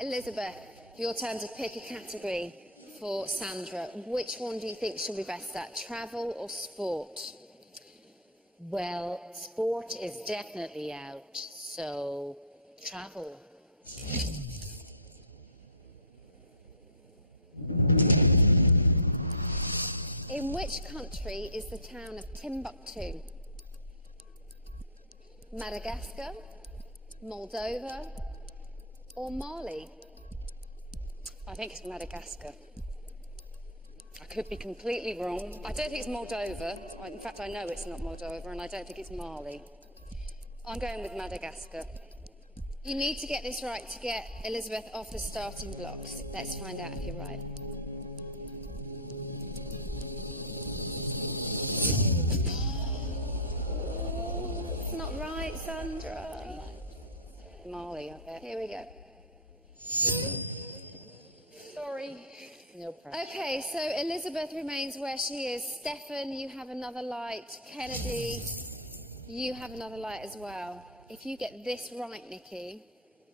Elizabeth, your turn to pick a category for Sandra. Which one do you think she'll be best at, travel or sport? Well, sport is definitely out, so travel. In which country is the town of Timbuktu? Madagascar, Moldova, or Mali? I think it's Madagascar. I could be completely wrong. I don't think it's Moldova. In fact, I know it's not Moldova, and I don't think it's Mali. I'm going with Madagascar. You need to get this right to get Elizabeth off the starting blocks. Let's find out if you're right. It's not right, Sandra. Mali, I bet. Here we go. Sorry. No problem. Okay, so Elizabeth remains where she is. Stefan, you have another light. Kennedy, you have another light as well. If you get this right, Nikki,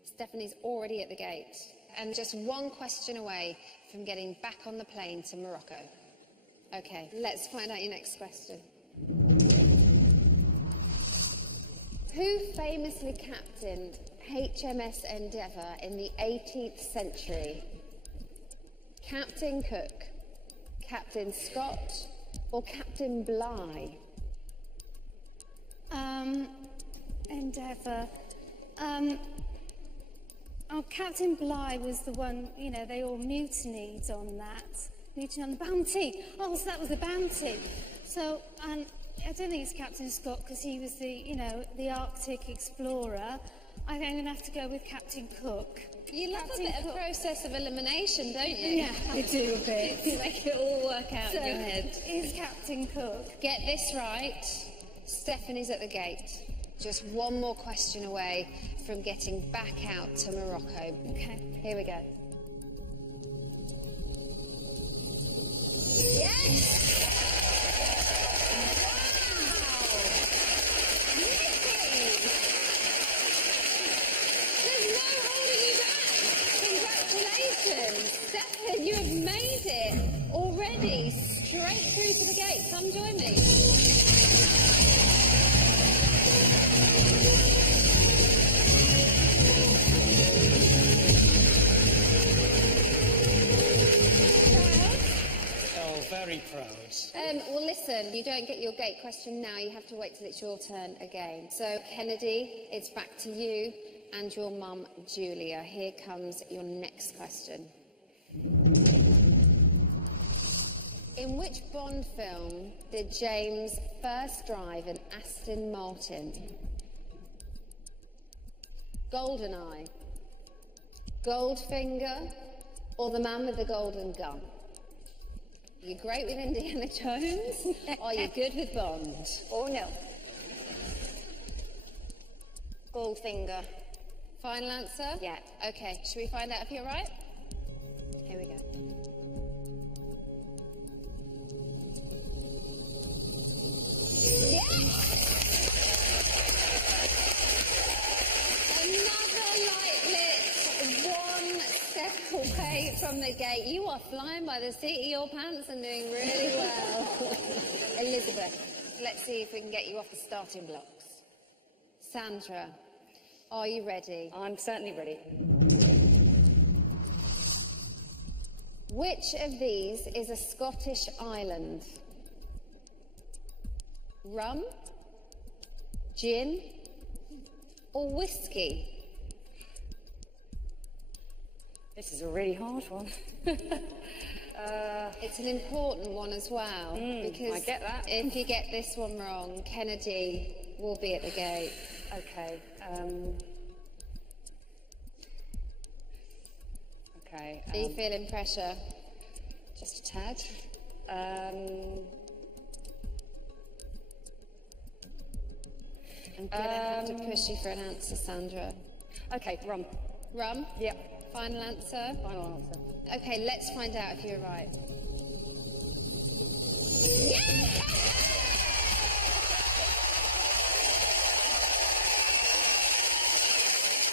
Stephanie's already at the gate. And just one question away from getting back on the plane to Morocco. Okay, let's find out your next question. Who famously captained HMS Endeavour in the 18th century? Captain Cook, Captain Scott, or Captain Bligh? Endeavour. Captain Bligh was the one, you know, they all mutinied on that. Mutiny on the Bounty. Oh, so that was the Bounty. So, I don't think it's Captain Scott because he was the, you know, the Arctic explorer. I think I'm going to have to go with Captain Cook. You love Captain a bit Cook. of process of elimination, don't you? Yeah, I do a bit. You make it all work out So, in your head. is Captain Cook. Get this right. Stephanie's at the gate. Just one more question away from getting back out to Morocco. Okay. Here we go. Stefan, you have made it already, straight through to the gate. Come join me. Oh, very proud. Well, listen, you don't get your gate question now. You have to wait till it's your turn again. So, Kennedy, it's back to you and your mum, Julia. Here comes your next question. In which Bond film did James first drive an Aston Martin? GoldenEye, Goldfinger, or The Man with the Golden Gun? Are you great with Indiana Jones? Are you good with Bond? Oh no. Goldfinger. Final answer? Yeah. Okay, should we find out if you're right? Here we go. Another light lit, one step away from the gate. You are flying by the seat of your pants and doing really well. Elizabeth, let's see if we can get you off the starting blocks. Sandra, are you ready? I'm certainly ready. Which of these is a Scottish island? Rum, gin, or whiskey? This is a really hard one. It's an important one as well, because I get that. if you get this one wrong, Kennedy will be at the gate. Okay. Okay. Are you feeling pressure? Just a tad. I'm gonna have to push you for an answer, Sandra. Okay, rum. Rum? Yep. Final answer? Final answer. Okay, let's find out if you're right.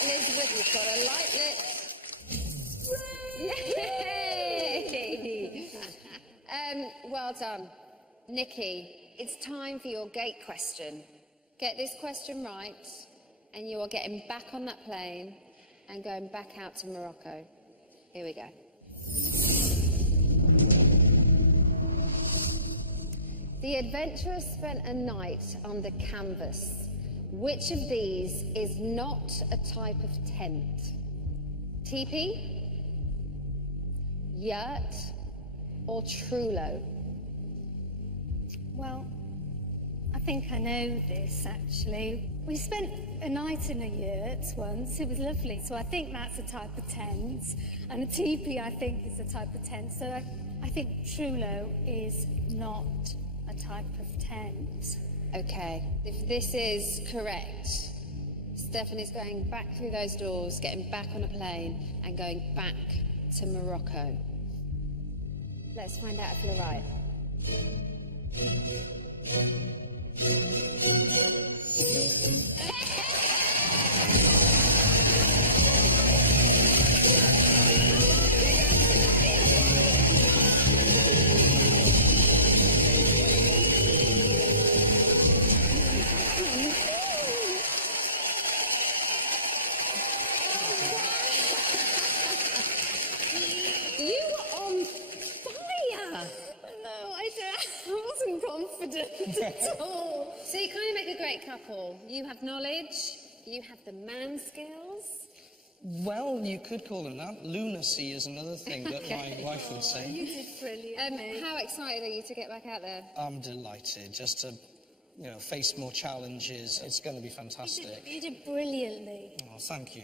Elizabeth, you've got a light lit. Yay! Well done. Nikki, it's time for your gate question. Get this question right, and you are getting back on that plane and going back out to Morocco. Here we go. The adventurers spent a night under canvas. Which of these is not a type of tent? Teepee, yurt, or trullo? Well, I think I know this actually. We spent a night in a yurt once. It was lovely. So I think that's a type of tent. And a teepee, I think, is a type of tent. So I think trullo is not a type of tent. Okay, if this is correct, Stefan is going back through those doors, getting back on a plane, and going back to Morocco. Let's find out if you're right. You were on fire! No, I wasn't confident at all. So you kind of make a great couple. You have knowledge, you have the man skills. Well, you could call them that. Lunacy is another thing that my wife would say. You did brilliant. How excited are you to get back out there? I'm delighted just to, face more challenges. It's going to be fantastic. You did brilliantly. Oh, thank you.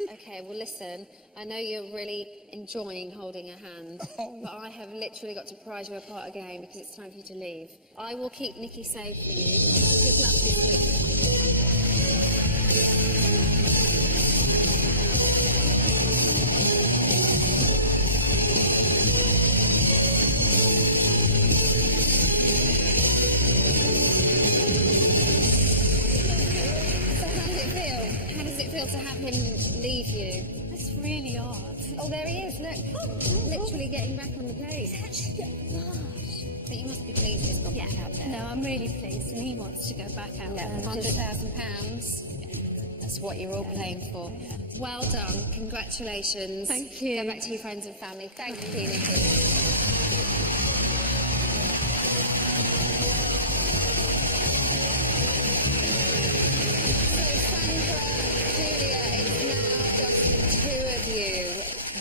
Okay, well listen, I know you're really enjoying holding a hand, but I have literally got to prize you apart again because it's time for you to leave. I will keep Nikki safe for you. Good luck this week. leave you. That's really odd. Oh, there he is, look. Literally getting back on the plane. But you must be pleased he's gone back out there. No, I'm really pleased, and he wants to go back out there. £100,000. That's what you're all playing for. Well done. Congratulations. Thank you. Go back to your friends and family. Thank you, Nikki.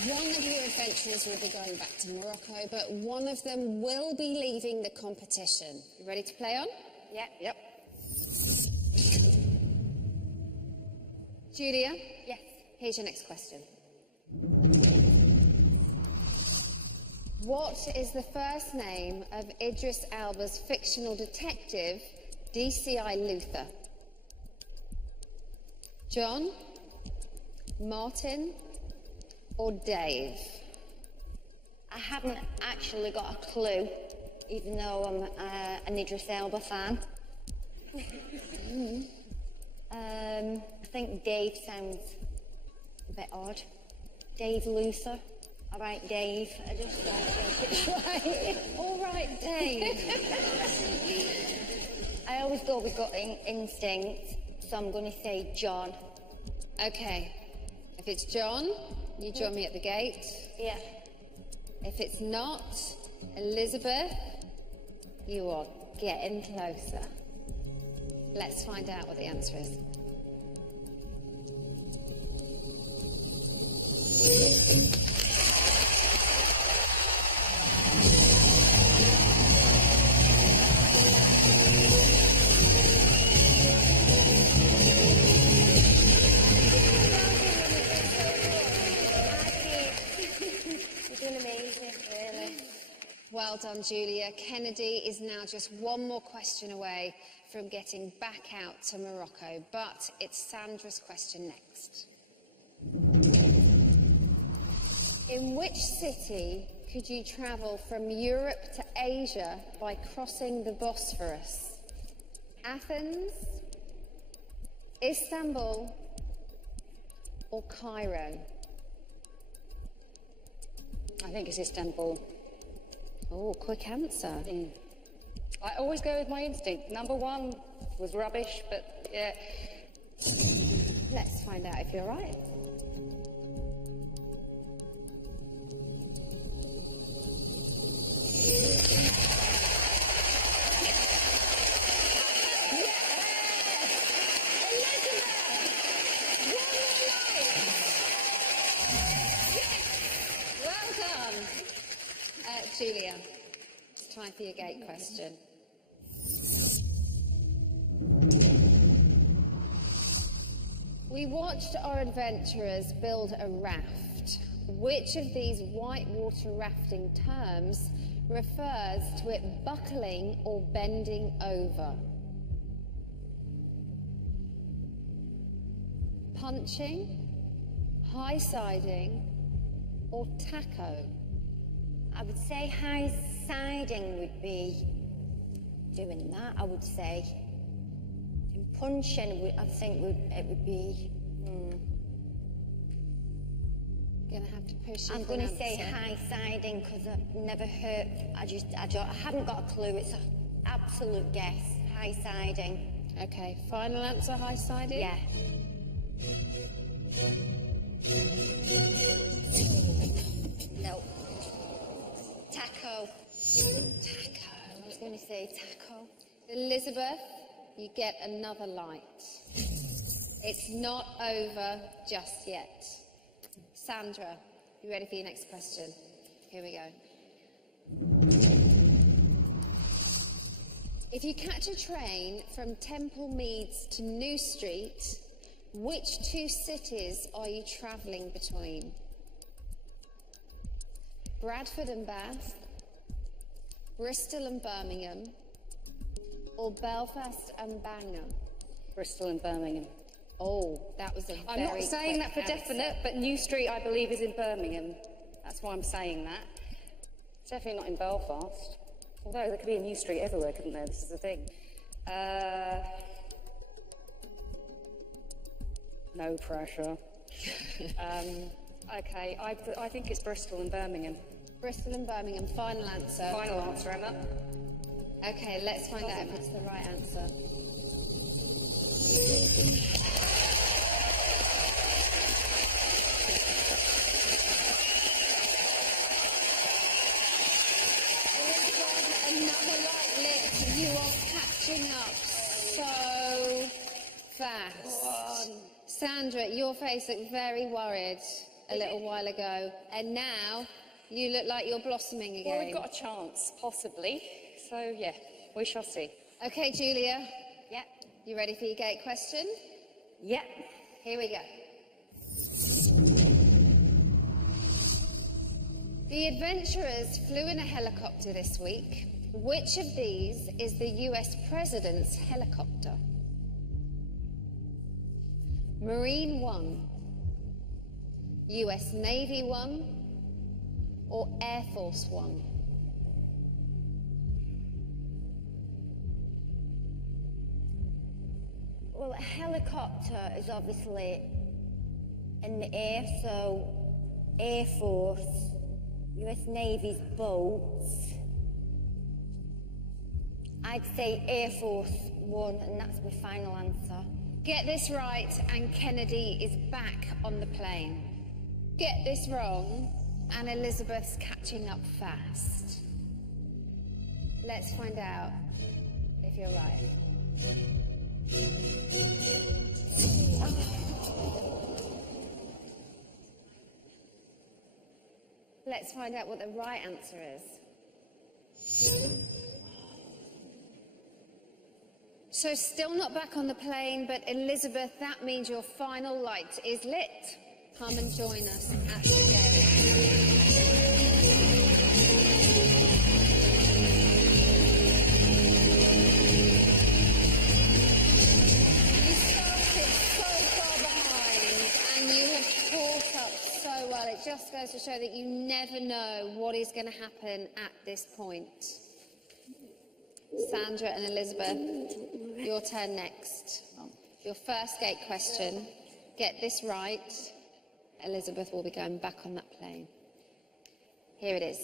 One of your adventurers will be going back to Morocco, but one of them will be leaving the competition. You ready to play on? Yeah. Yep. Julia? Yes. Here's your next question. What is the first name of Idris Elba's fictional detective, DCI Luther? John? Martin? Or Dave? I haven't actually got a clue, even though I'm an Idris Elba fan. I think Dave sounds a bit odd. Dave Luther. All right, Dave. I just don't think it's right. All right, Dave. I always go with gut instinct, so I'm going to say John. Okay. If it's John, you join me at the gate. Yeah. If it's not, Elizabeth, you are getting closer. Let's find out what the answer is. Well done, Julia. Kennedy is now just one more question away from getting back out to Morocco, but it's Sandra's question next. In which city could you travel from Europe to Asia by crossing the Bosphorus? Athens, Istanbul, or Cairo? I think it's Istanbul. Oh, quick answer. I always go with my instinct. Number one was rubbish, but yeah. Let's find out if you're right. Julia, it's time for your gate question. We watched our adventurers build a raft. Which of these whitewater rafting terms refers to it buckling or bending over? Punching, high siding, or taco? I would say high siding would be doing that, I would say. And punching, I think it would be... Gonna have to push. I'm going to say high siding because I've never heard... I haven't got a clue. It's an absolute guess. High siding. Okay, final answer, high siding? Yeah. No. Taco. Taco. I was going to say taco. Elizabeth, you get another light. It's not over just yet. Sandra, you ready for your next question? Here we go. If you catch a train from Temple Meads to New Street, which two cities are you travelling between? Bradford and Bath, Bristol and Birmingham, or Belfast and Bangor? Bristol and Birmingham. Oh, that was a very I'm not saying that for quick definite, answer. but New Street, I believe, is in Birmingham. That's why I'm saying that. It's definitely not in Belfast. Although there could be a New Street everywhere, couldn't there? This is the thing. No pressure. Okay, I think it's Bristol and Birmingham. Bristol and Birmingham, final answer. Final answer, Emma. Okay, let's find out if it's the right answer. Another right lick. You are catching up so fast. Sandra, your face looked very worried a little while ago, and now you look like you're blossoming again. Well, we've got a chance, possibly. So, yeah, we shall see. Okay, Julia. Yep. You ready for your gate question? Yep. Here we go. The adventurers flew in a helicopter this week. Which of these is the US President's helicopter? Marine One, US Navy One, or Air Force One? Well, a helicopter is obviously in the air, so Air Force, US Navy's boats. I'd say Air Force One, and that's my final answer. Get this right, and Kennedy is back on the plane. Get this wrong, and Elizabeth's catching up fast. Let's find out if you're right. Let's find out what the right answer is. So still not back on the plane, but Elizabeth, that means your final light is lit. Come and join us at the gate. You started so far behind, and you have caught up so well. It just goes to show that you never know what is going to happen at this point. Sandra and Elizabeth, your turn next. Your first gate question. Get this right. Elizabeth will be going back on that plane. Here it is.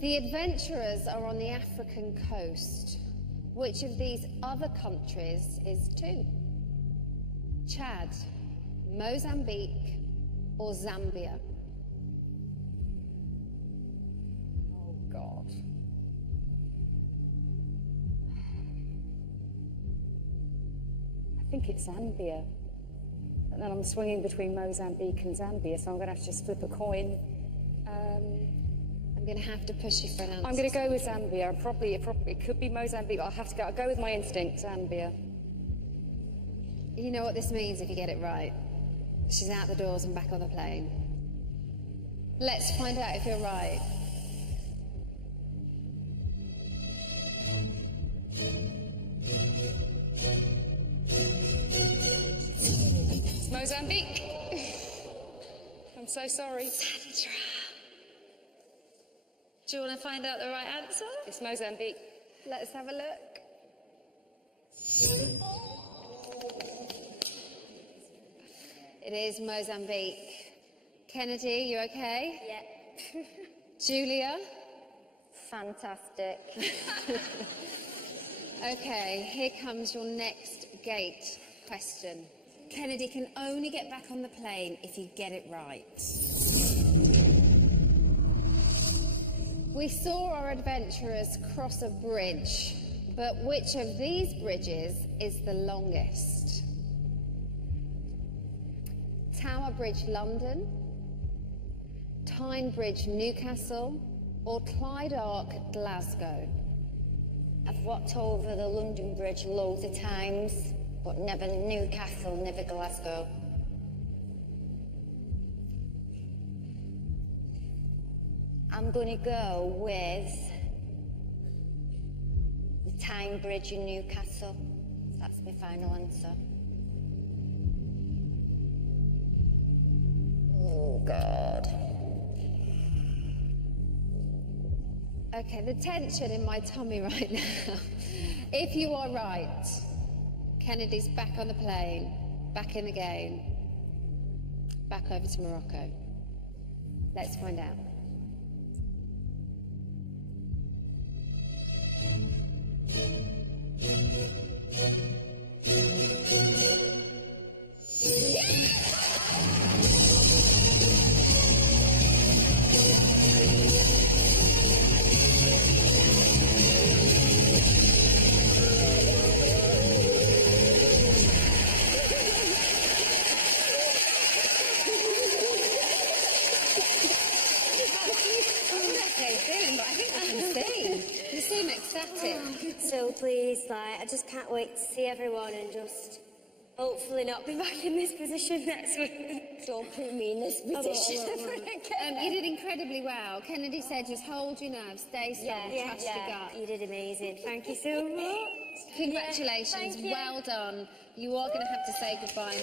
The adventurers are on the African coast. Which of these other countries is two? Chad, Mozambique, or Zambia? God. I think it's Zambia. And then I'm swinging between Mozambique and Zambia, so I'm going to have to just flip a coin. I'm going to have to push you for an answer. I'm going to go with Zambia. It could be Mozambique, but I'll go with my instinct, Zambia. You know what this means if you get it right. She's out the doors and back on the plane. Let's find out if you're right. It's Mozambique. I'm so sorry. Sandra. Do you want to find out the right answer? It's Mozambique. Let's have a look. It is Mozambique. Kennedy, you okay? Yeah. Julia? Fantastic. Okay, here comes your next gate question. Kennedy can only get back on the plane if you get it right. We saw our adventurers cross a bridge, but which of these bridges is the longest? Tower Bridge, London, Tyne Bridge, Newcastle, or Clyde Arc, Glasgow? I've walked over the London Bridge loads of times, but never Newcastle, never Glasgow. I'm going to go with the Tyne Bridge in Newcastle. That's my final answer. Oh, God. Okay, the tension in my tummy right now. If you are right, Kennedy's back on the plane, back in the game, back over to Morocco. Let's find out. You seem ecstatic. So pleased, like, I just can't wait to see everyone and just hopefully not be back in this position next week. Don't put me in this position ever again. You did incredibly well. Kennedy said just hold your nerves, stay strong, trust your gut. You did amazing. Thank you so much. Congratulations, Thank you. well done. You are going to have to say goodbye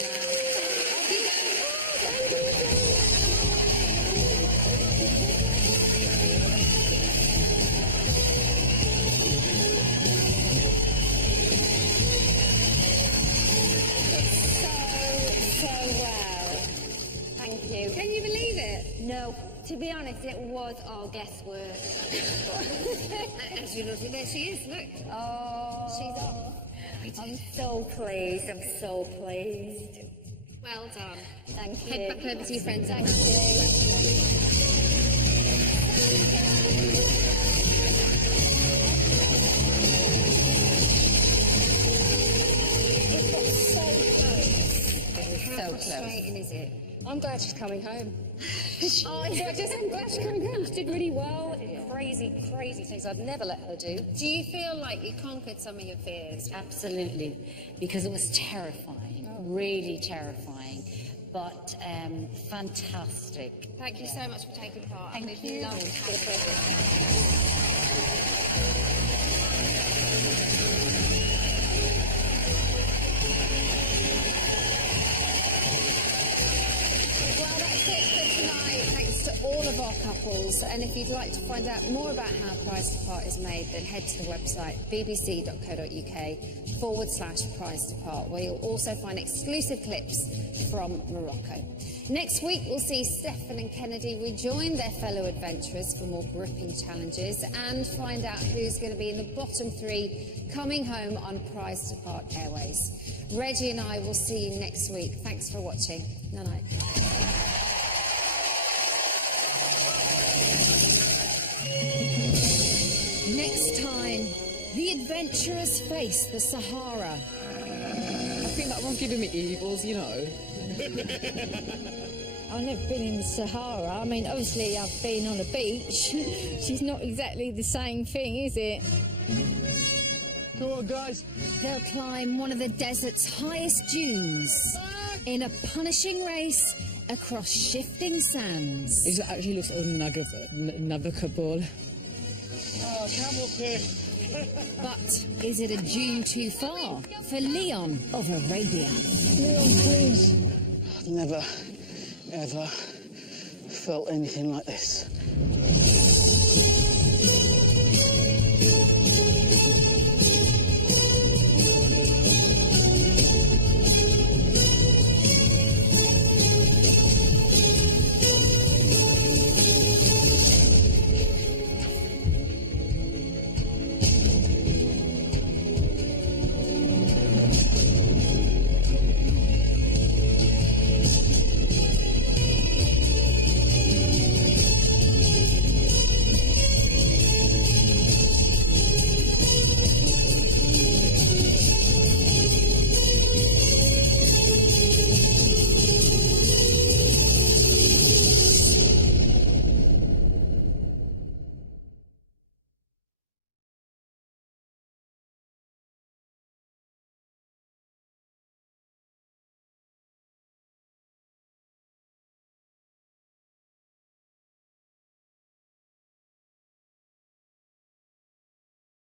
Thank you. Can you believe it? No. To be honest, it was all guesswork. As you know, there she is, look. Oh. She's off. I'm so pleased. I'm so pleased. Well done. Thank you. Head back over to your friends. Thank you. How frustrating is it? I'm glad she's coming home. I'm glad she's coming home. She did really well. Crazy, crazy things I'd never let her do. Do you feel like you conquered some of your fears? Absolutely, because it was terrifying, really terrifying, but fantastic. Thank you so much for taking part. Thank you. Lovely to have Well, that's it for tonight. Thanks to all of our couples. And if you'd like to find out more about how Prize to Part is made, then head to the website bbc.co.uk/Prize to Part, where you'll also find exclusive clips from Morocco. Next week, we'll see Stefan and Kennedy rejoin their fellow adventurers for more gripping challenges and find out who's going to be in the bottom 3 coming home on Prize to Part Airways. Reggie and I will see you next week. Thanks for watching. Night-night. Next time, the adventurers face the Sahara. I think that one's giving me evils, you know. I've never been in the Sahara. I mean, obviously I've been on a beach. She's not exactly the same thing, is it? Come on, guys. They'll climb one of the desert's highest dunes in a punishing race across shifting sands. It actually looks unnavigable. Oh, come up here. But is it a dune too far for Leon of Arabia? Leon, please. I've never, ever felt anything like this.